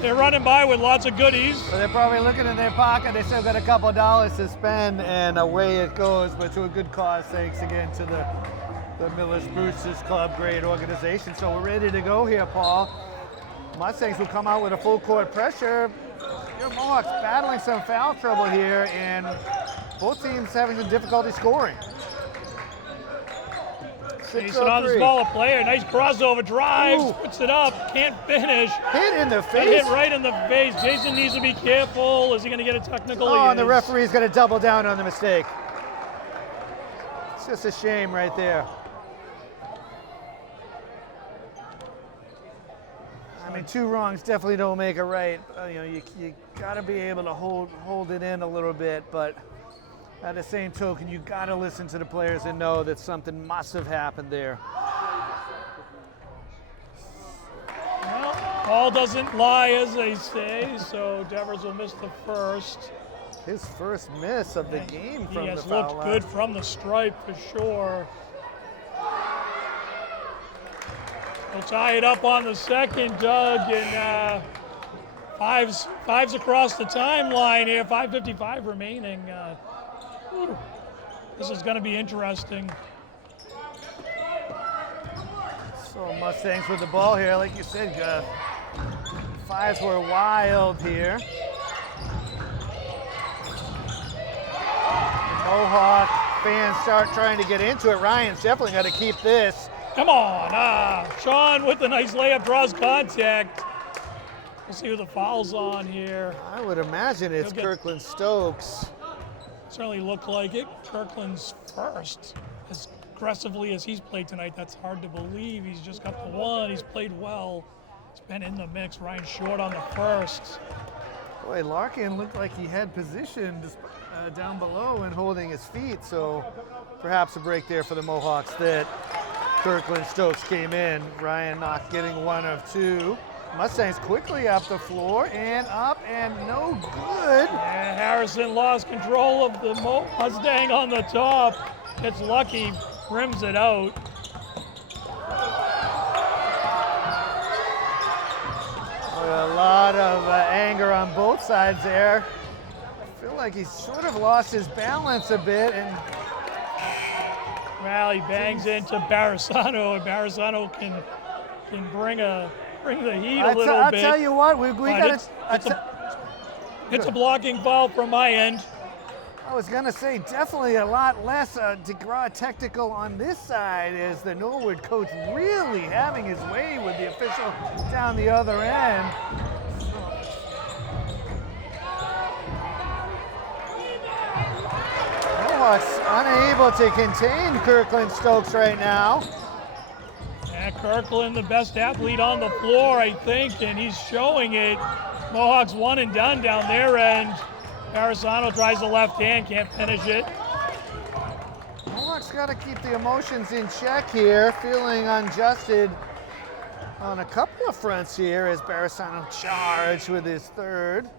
they're running by with lots of goodies. So they're probably looking in their pocket. They still got a couple dollars to spend, and away it goes. But to a good cause, thanks again to the Miller's Boosters Club, great organization. So we're ready to go here, Paul. Mustangs will come out with a full court pressure. Your Mohawks battling some foul trouble here, and both teams having some difficulty scoring. Jason on the smaller player, nice crossover, drives, puts it up, can't finish. Hit in the face. Hit right in the face. Jason needs to be careful. Is he going to get a technical? Oh, and the referee's going to double down on the mistake. It's just a shame right there. I mean, 2 wrongs definitely don't make a right. You got to be able to hold it in a little bit, but at the same token, you got to listen to the players and know that something must have happened there. Well, all doesn't lie, as they say, so Devers will miss the first. His first miss of the game from the foul line. He has looked good from the stripe for sure. We'll tie it up on the second, Doug, and five's across the timeline here, 5:55 remaining. This is going to be interesting. So So Mustangs with the ball here, like you said, fives were wild here. Mohawk fans start trying to get into it. Ryan's definitely got to keep this. Come on, Sean with the nice layup draws contact. We'll see who the foul's on here. I would imagine it's Kirkland Stokes. Certainly looked like it. Kirkland's first. As aggressively as he's played tonight, that's hard to believe. He's just got the one. He's played well. He's been in the mix. Ryan short on the first. Boy, Larkin looked like he had position down below and holding his feet, so perhaps a break there for the Mohawks that Kirkland Stokes came in. Ryan not getting one of two. Mustangs quickly up the floor and up and no good. And Harrison lost control of the Mustang on the top. Gets lucky, rims it out. A lot of anger on both sides there. I feel like he sort of lost his balance a bit, and well, he bangs into Barisano, and Barisano can bring the heat a little bit. I'll tell you what, we got it's a blocking foul from my end. I was gonna say definitely a lot less DeGraw technical on this side, as the Norwood coach really having his way with the official down the other end. Mohawks unable to contain Kirkland Stokes right now. Yeah, Kirkland, the best athlete on the floor, I think, and he's showing it. Mohawks one and done down their end. Barisano tries the left hand, can't finish it. Mohawks got to keep the emotions in check here, feeling unjusted on a couple of fronts here as Barisano charged with his third.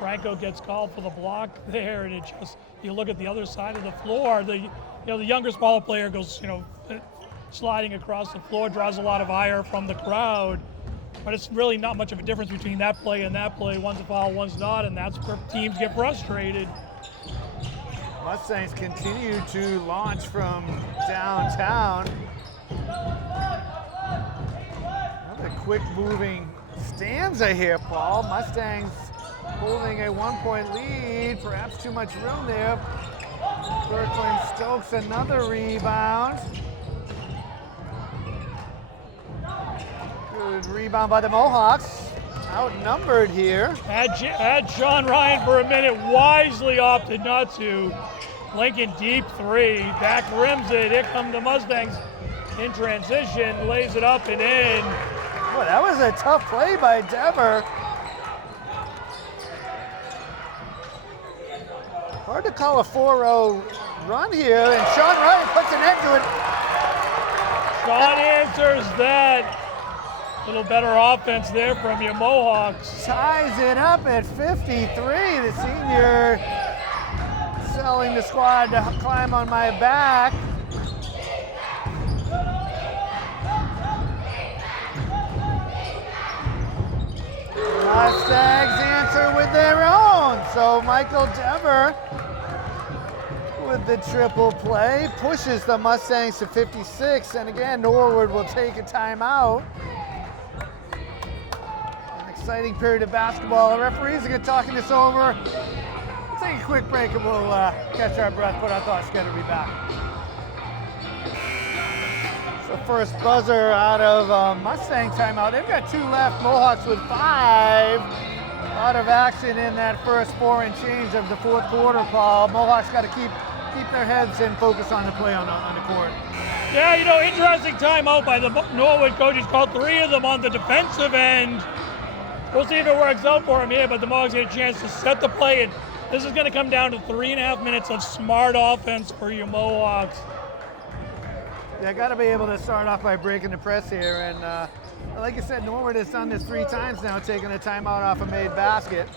Franco gets called for the block there, and it just, you look at the other side of the floor, the younger, smaller player goes, sliding across the floor, draws a lot of ire from the crowd. But it's really not much of a difference between that play and that play. One's a foul, one's not, and that's where teams get frustrated. Mustangs continue to launch from downtown. Another quick moving stanza here, Paul. Mustangs holding a 1-point lead, perhaps too much room there. Kirkland Stokes another rebound. Good rebound by the Mohawks. Outnumbered here. Had Sean Ryan for a minute, wisely opted not to. Lincoln deep three, back rims it. Here come the Mustangs in transition, lays it up and in. Boy, that was a tough play by Dever. Hard to call a 4-0 run here, and Sean Ryan puts an end to it. Sean answers that. A little better offense there from your Mohawks. Ties it up at 53. The senior selling the squad to climb on my back. Mustangs answer with their own. So Michael Dever with the triple play pushes the Mustangs to 56. And again, Norwood will take a timeout. Exciting period of basketball. The referees are going to talking this over. Let's take a quick break and we'll catch our breath, put our thoughts together, be back. So first buzzer out of Mustang timeout. They've got 2 left. Mohawks with 5. A lot of action in that first 4 and change of the fourth quarter, Paul. Mohawks got to keep their heads and focus on the play on the court. Yeah, interesting timeout by the Norwood coaches. Called 3 of them on the defensive end. We'll see if it works out for him here, but the Mohawks get a chance to set the play, and this is going to come down to 3.5 minutes of smart offense for your Mohawks. Yeah, got to be able to start off by breaking the press here, and like I said, Norwood has done this 3 times now, taking a timeout off a made basket.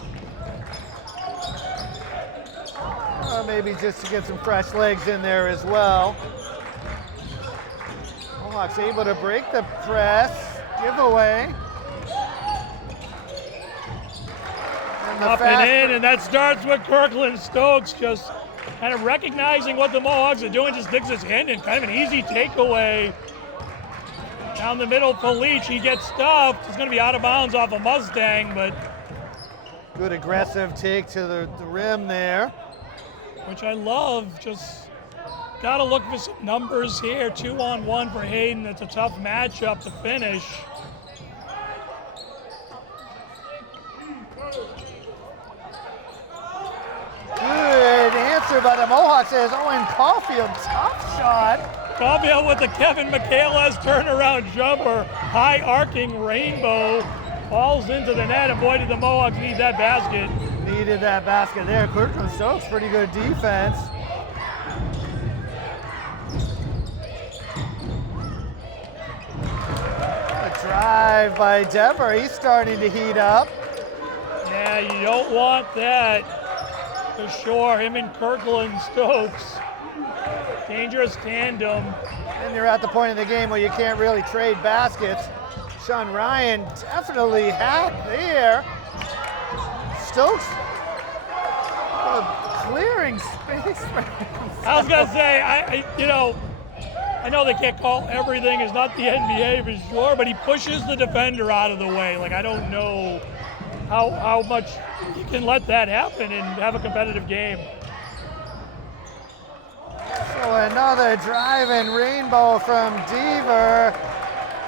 Maybe just to get some fresh legs in there as well. Mohawks able to break the press, giveaway. Up and in, and that starts with Kirkland Stokes just kind of recognizing what the Mohawks are doing, just digs his hand in, kind of an easy takeaway. Down the middle for Leach. He gets stuffed. He's going to be out of bounds off a Mustang, but Good aggressive take to the rim there. which I love. Just got to look for some numbers here. 2-on-1 for Hayden. It's a tough matchup to finish. Good answer by the Mohawks as Owen Caulfield, tough shot. Caulfield with the Kevin Michaelis turnaround jumper. High arcing rainbow. Falls into the net, and boy, did the Mohawks need that basket. Needed that basket there. Kirkland Stokes, pretty good defense. A drive by Dever. He's starting to heat up. Yeah, you don't want that for sure. Him and Kirkland Stokes. Dangerous tandem. And you're at the point in the game where you can't really trade baskets. Sean Ryan definitely hacked there. Stokes clearing space. I was gonna say, I know they can't call everything. It's not the NBA for sure, but he pushes the defender out of the way. Like, I don't know how much you can let that happen and have a competitive game. So another driving rainbow from Dever.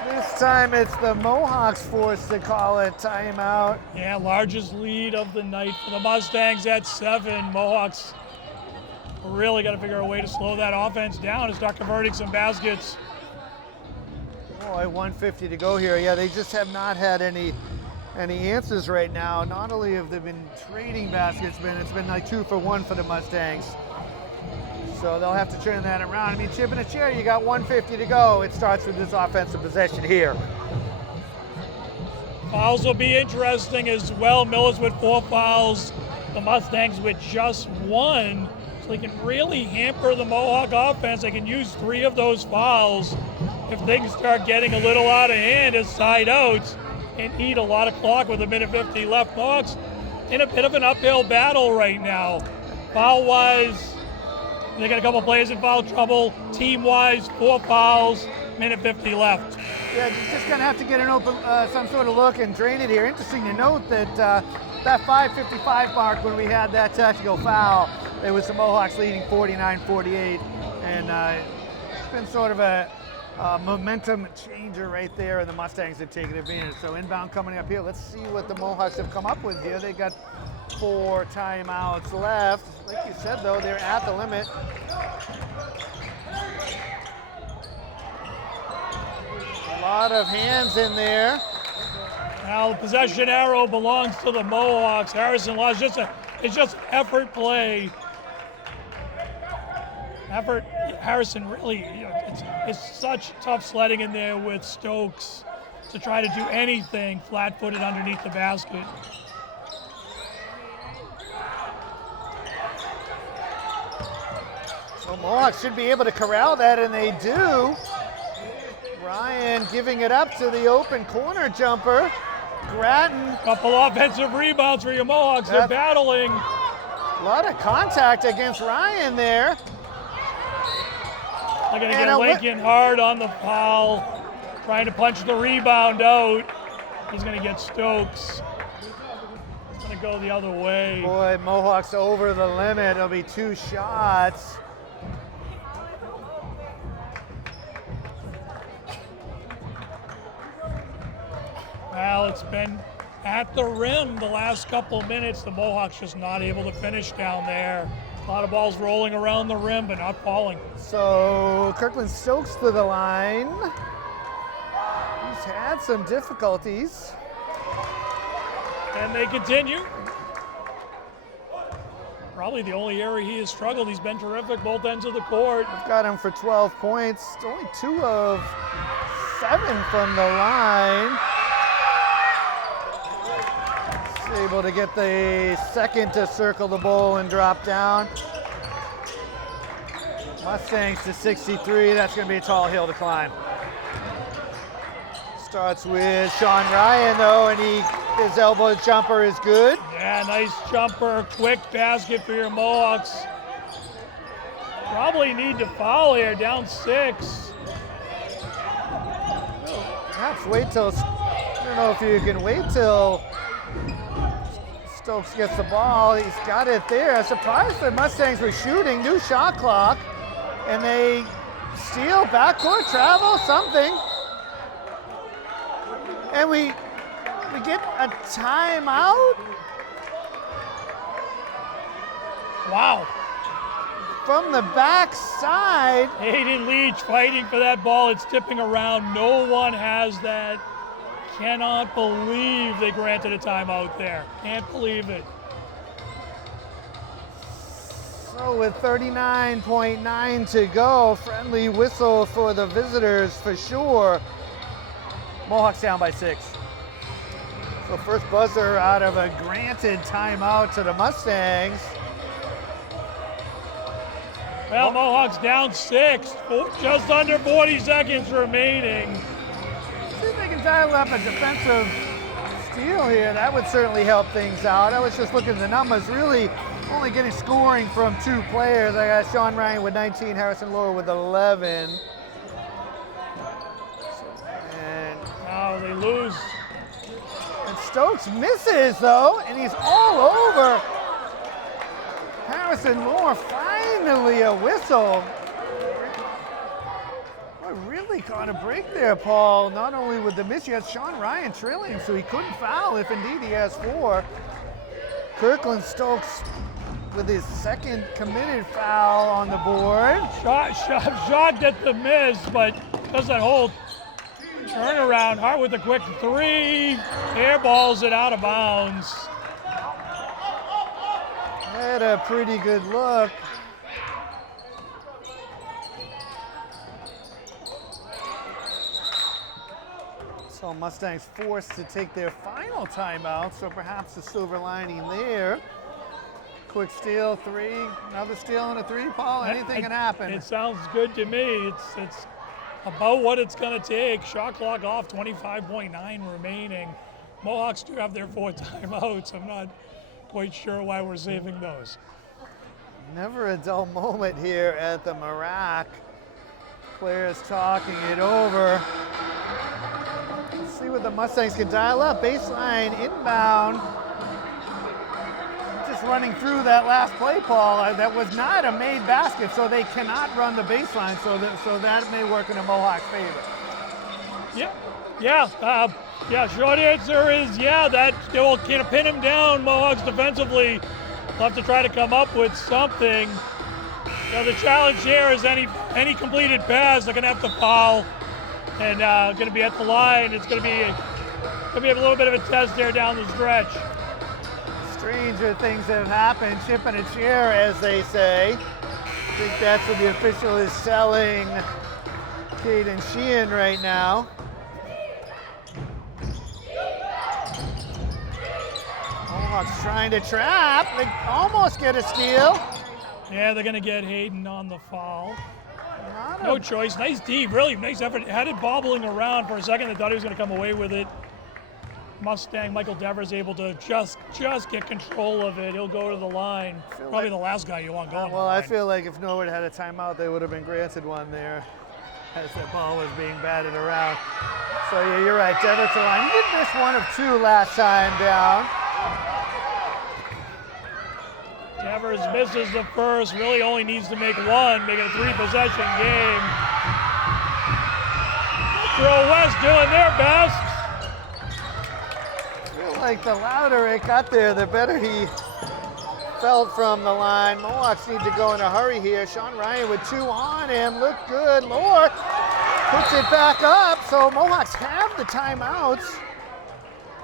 This time it's the Mohawks forced to call it timeout. Yeah, largest lead of the night for the Mustangs at 7. Mohawks really got to figure a way to slow that offense down and start converting some baskets. Boy, 150 to go here. Yeah, they just have not had any answers right now. Not only have they been trading baskets, it's been like 2 for 1 for the Mustangs. So they'll have to turn that around. I mean, chip in a chair, you got 150 to go. It starts with this offensive possession here. Fouls will be interesting as well. Miller's with 4 fouls. The Mustangs with just 1. So they can really hamper the Mohawk offense. They can use 3 of those fouls if things start getting a little out of hand as side outs and eat a lot of clock with 1:50 left. Mohawks in a bit of an uphill battle right now. Foul-wise, they got a couple players in foul trouble. Team-wise, 4 fouls, 1:50 left. Yeah, just gonna have to get an open, some sort of look and drain it here. Interesting to note that that 5:55 mark when we had that technical foul, it was the Mohawks leading 49-48, and it's been sort of a momentum changer right there, and the Mustangs have taken advantage. So inbound coming up here. Let's see what the Mohawks have come up with here. They got 4 timeouts left. Like you said, though, they're at the limit. A lot of hands in there. Now the possession arrow belongs to the Mohawks. Harrison lost. It's just effort play. Effort. Harrison really, it's such tough sledding in there with Stokes to try to do anything flat-footed underneath the basket. So Mohawks should be able to corral that, and they do. Ryan giving it up to the open corner jumper. Grattan. Couple offensive rebounds for your Mohawks. They're battling. A lot of contact against Ryan there. They're going to get Lincoln hard on the foul. Trying to punch the rebound out. He's going to get Stokes. It's going to go the other way. Boy, Mohawks over the limit. It'll be 2 shots. Well, it's been at the rim the last couple of minutes. The Mohawks just not able to finish down there. A lot of balls rolling around the rim, but not falling. So Kirkland Stokes to the line. He's had some difficulties. And they continue. Probably the only area he has struggled. He's been terrific both ends of the court. We've got him for 12 points. Only 2 of 7 from the line. Able to get the second to circle the bowl and drop down. Mustangs to 63. That's going to be a tall hill to climb. Starts with Sean Ryan, though, and his elbow jumper is good. Yeah, nice jumper. Quick basket for your Mohawks. Probably need to foul here, down 6. perhaps wait till, I don't know if you can wait till Stokes gets the ball. He's got it there. I'm surprised the Mustangs were shooting, new shot clock, and they steal backcourt travel, something. And we get a timeout. Wow. From the backside. Hayden Leach fighting for that ball. It's tipping around. No one has that. Cannot believe they granted a timeout there. Can't believe it. So with 39.9 to go, friendly whistle for the visitors for sure. Mohawks down by 6. So first buzzer out of a granted timeout to the Mustangs. Well, Mohawks down 6, just under 40 seconds remaining. See if they can dial up a defensive steal here. That would certainly help things out. I was just looking at the numbers, really only getting scoring from 2 players. I got Sean Ryan with 19, Harrison Lohr with 11. And now they lose. And Stokes misses though, and he's all over Harrison Lohr. Finally a whistle. Really caught a break there, Paul. Not only with the miss, you had Sean Ryan trailing him, so he couldn't foul if indeed he has 4. Kirkland Stokes with his second committed foul on the board. Shot at the miss, but does that whole turnaround. Hart with a quick 3. Airballs it out of bounds. Had a pretty good look. So Mustangs forced to take their final timeout, so perhaps the silver lining there. Quick steal, 3, another steal and a 3, Paul. Anything can happen. It sounds good to me. It's about what it's going to take. Shot clock off, 25.9 remaining. Mohawks do have their 4 timeouts. I'm not quite sure why we're saving those. Never a dull moment here at the Marac. Players talking it over. Let's see what the Mustangs can dial up. Baseline inbound. Just running through that last play, Paul. That was not a made basket, so they cannot run the baseline. So that may work in a Mohawk favor. Yeah. Short answer is yeah. That still can't pin him down. Mohawks defensively will have to try to come up with something. The challenge here is any completed pass, they're gonna have to foul, and gonna be at the line. It's gonna be a little bit of a test there down the stretch. Stranger things have happened. Chip and a chair, as they say. I think that's what the official is selling Caden Sheehan right now. Mohawks trying to trap. They almost get a steal. Yeah, they're going to get Hayden on the foul. No choice. Nice D, really nice effort. Had it bobbling around for a second. They thought he was going to come away with it. Mustang Michael Devers able to just get control of it. He'll go to the line. Probably the last guy you want going. Well, I feel like if Norwood had a timeout, they would have been granted one there as the ball was being batted around. So yeah, you're right. Devers to the line. He did miss 1 of 2 last time down. Devers misses the first, really only needs to make 1, make it a 3-possession game. Metro West doing their best. I feel like the louder it got there, the better he felt from the line. Mohawks need to go in a hurry here. Sean Ryan with 2 on him, look good. Lohr puts it back up, so Mohawks have the timeouts.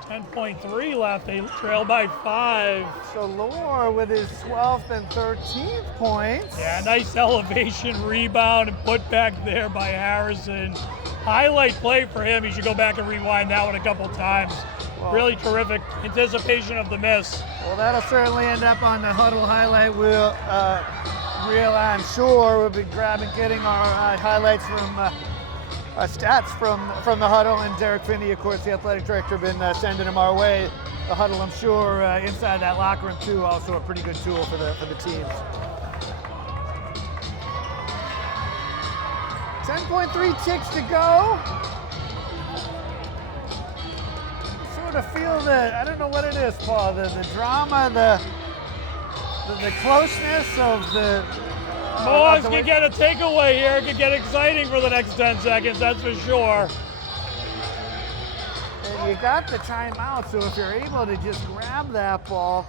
10.3 left, they trail by 5. So Lohr with his 12th and 13th points. Yeah, nice elevation rebound and put back there by Harrison. Highlight play for him. He should go back and rewind that one a couple times. Well, really terrific anticipation of the miss. Well, that'll certainly end up on the Huddle highlight reel, I'm sure. We'll be getting our highlights from stats from the Huddle, and Derek Finney, of course, the athletic director, been sending them our way. The Huddle, I'm sure, inside that locker room too, also a pretty good tool for the teams. 10.3 ticks to go. sort of feel I don't know what it is, Paul, the drama, the closeness of the... Mohawks can get a takeaway here. It could get exciting for the next 10 seconds, that's for sure. And you got the timeout, so if you're able to just grab that ball,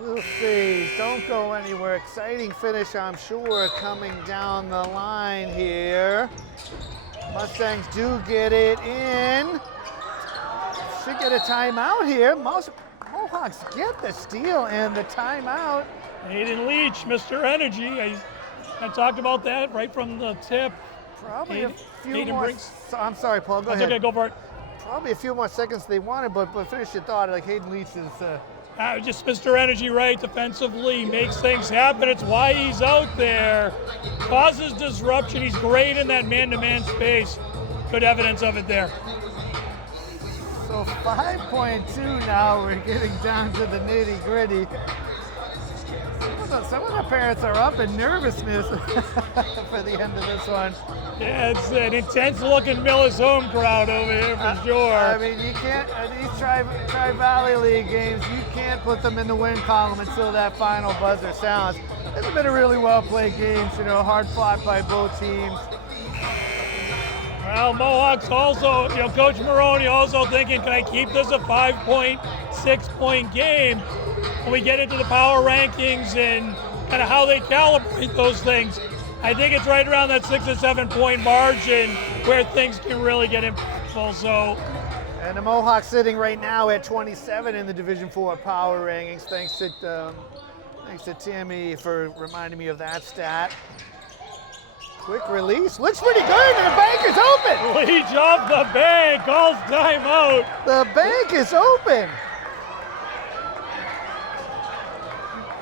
we'll see. Don't go anywhere. Exciting finish, I'm sure, coming down the line here. Mustangs do get it in. Should get a timeout here. Mohawks get the steal and the timeout. Hayden Leach, Mr. Energy. I talked about that right from the tip. Probably a few more. I'm sorry, Paul. Go ahead. Okay, go for it. Probably a few more seconds they wanted, but finish your thought. Like Hayden Leach is. Just Mr. Energy, right? Defensively, makes things happen. It's why he's out there. Causes disruption. He's great in that man-to-man space. Good evidence of it there. So 5.2 now. We're getting down to the nitty-gritty. Some of the parents are up in nervousness for the end of this one. Yeah, it's an intense-looking Millis home crowd over here for sure. I mean, you can't, these Tri-Valley League games, you can't put them in the win column until that final buzzer sounds. It's been a really well-played game, hard fought by both teams. Well, Mohawks also, Coach Maroney also thinking, can I keep this a 5.6-point game? When we get into the power rankings and kind of how they calibrate those things, I think it's right around that 6 or 7 point margin where things can really get impactful. So, and the Mohawks sitting right now at 27 in the Division IV power rankings. Thanks to Timmy for reminding me of that stat. Quick release, looks pretty good, and the bank is open. Leach off the bank, calls timeout. The bank is open.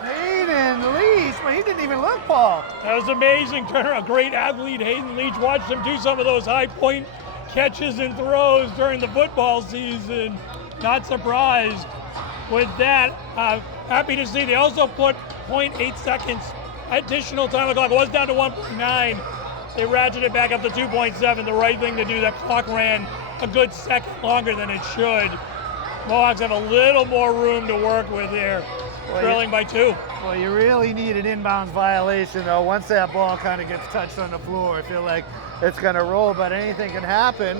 Hayden Leach, but he didn't even look, Paul. That was amazing. Turner, a great athlete. Hayden Leach, watched him do some of those high point catches and throws during the football season. Not surprised with that. Happy to see they also put 0.8 seconds additional time on the clock. It was down to 1.9. They ratcheted back up to 2.7. The right thing to do. That clock ran a good second longer than it should. Mohawks have a little more room to work with here. Trailing by 2. Well, you really need an inbounds violation, though. Once that ball kind of gets touched on the floor, I feel like it's going to roll, but anything can happen.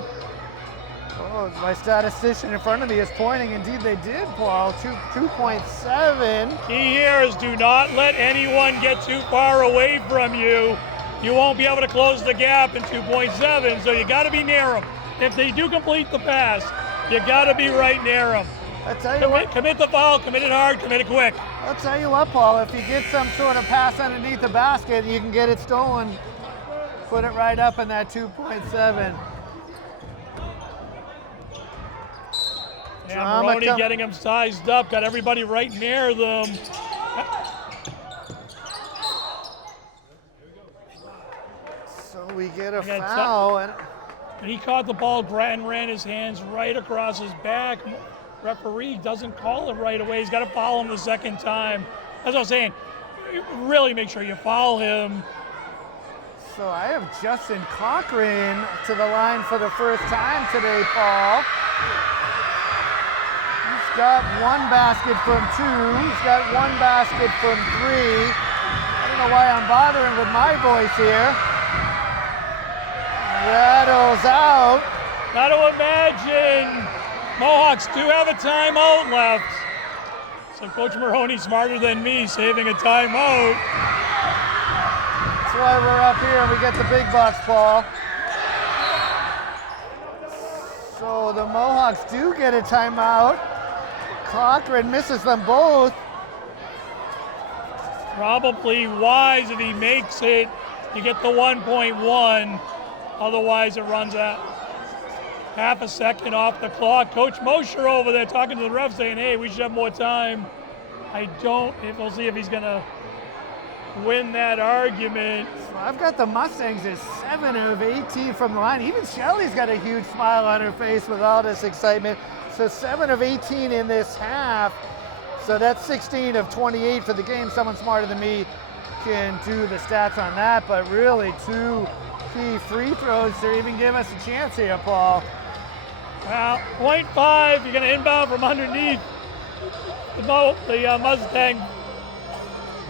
Oh, my statistician in front of me is pointing. Indeed, they did, Paul. 2.7. Key here is do not let anyone get too far away from you. You won't be able to close the gap in 2.7, so you got to be near them. If they do complete the pass, you got to be right near them. I tell you what, commit the foul, commit it hard, commit it quick. I'll tell you what, Paul, if you get some sort of pass underneath the basket, you can get it stolen. Put it right up in that 2.7. Yeah, Maroney getting them sized up, got everybody right near them. So we get a foul. And he caught the ball and ran his hands right across his back. Referee doesn't call it right away. He's got to foul him the second time. As I was saying, really make sure you foul him. So I have Justin Cochran to the line for the first time today, Paul. He's got 1 basket from 2. He's got 1 basket from 3. I don't know why I'm bothering with my voice here. Rattles out. Got to imagine Mohawks do have a timeout left. So Coach Maroney's smarter than me, saving a timeout. That's why we're up here and we get the big bucks, Paul. So the Mohawks do get a timeout. Cochran misses them both. Probably wise if he makes it. You get the 1.1. Otherwise, it runs out. Half a second off the clock. Coach Mosher over there talking to the ref saying, hey, we should have more time. We'll see if he's going to win that argument. So I've got the Mustangs as 7 of 18 from the line. Even Shelly's got a huge smile on her face with all this excitement. So 7 of 18 in this half. So that's 16 of 28 for the game. Someone smarter than me can do the stats on that, but really 2 key free throws to even give us a chance here, Paul. .5, you're going to inbound from underneath the Mustang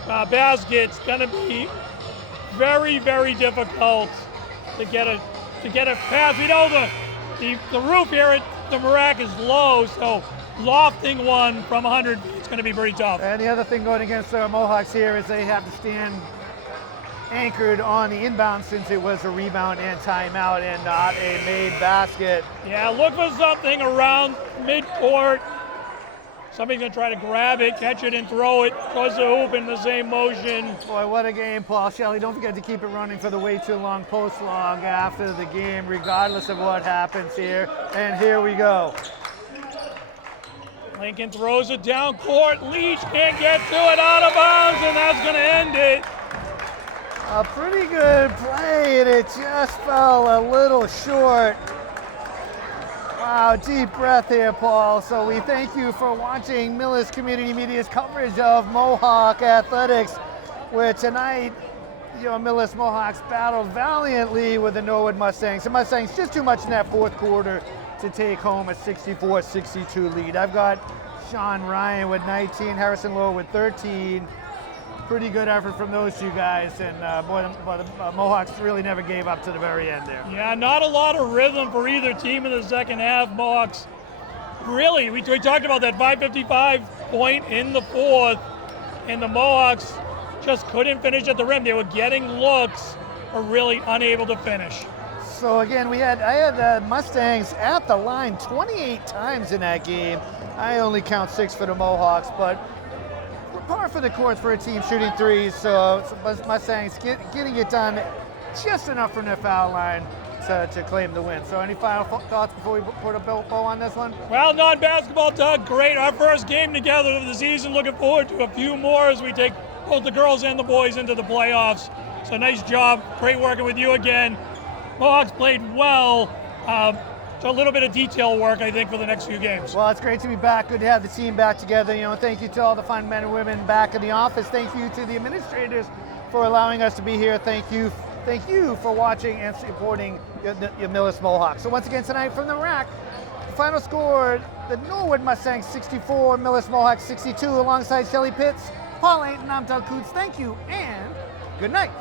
basket. It's going to be very, very difficult to get a pass. We know the roof here at the Marac is low, so lofting one from 100 feet is going to be pretty tough. And the other thing going against the Mohawks here is they have to stand anchored on the inbound since it was a rebound and timeout and not a made basket. Yeah, look for something around midcourt. Somebody's going to try to grab it, catch it, and throw it towards the hoop in the same motion. Boy, what a game, Paul Shelley. Don't forget to keep it running for the way too long post log after the game, regardless of what happens here. And here we go. Lincoln throws it down court. Leach can't get to it, out of bounds, and that's going to end it. A pretty good play, and it just fell a little short. Wow, deep breath here, Paul. So we thank you for watching Millis Community Media's coverage of Mohawk Athletics, where tonight, Millis Mohawks battled valiantly with the Norwood Mustangs. The Mustangs just too much in that fourth quarter to take home a 64-62 lead. I've got Sean Ryan with 19, Harrison Lowe with 13. Pretty good effort from those two guys, and the Mohawks really never gave up to the very end there. Yeah, not a lot of rhythm for either team in the second half. Mohawks really, we talked about that 5:55 point in the fourth, and the Mohawks just couldn't finish at the rim. They were getting looks, but really unable to finish. So again, I had the Mustangs at the line 28 times in that game. I only count 6 for the Mohawks, but par for the course for a team shooting threes. So Mustangs getting it done just enough from their foul line to claim the win. So any final thoughts before we put a bow on this one? Well, non-basketball talk, great. Our first game together of the season. Looking forward to a few more as we take both the girls and the boys into the playoffs. So nice job. Great working with you again. Mohawks played well. So a little bit of detail work, I think, for the next few games. Well, it's great to be back. Good to have the team back together. Thank you to all the fine men and women back in the office. Thank you to the administrators for allowing us to be here. Thank you for watching and supporting your Millis Mohawks. So once again tonight from the rack, the final score: the Norwood Mustangs 64, Millis Mohawks 62. Alongside Shelly Pitts, Paul Ayton, I'm Doug Coots. Thank you and good night.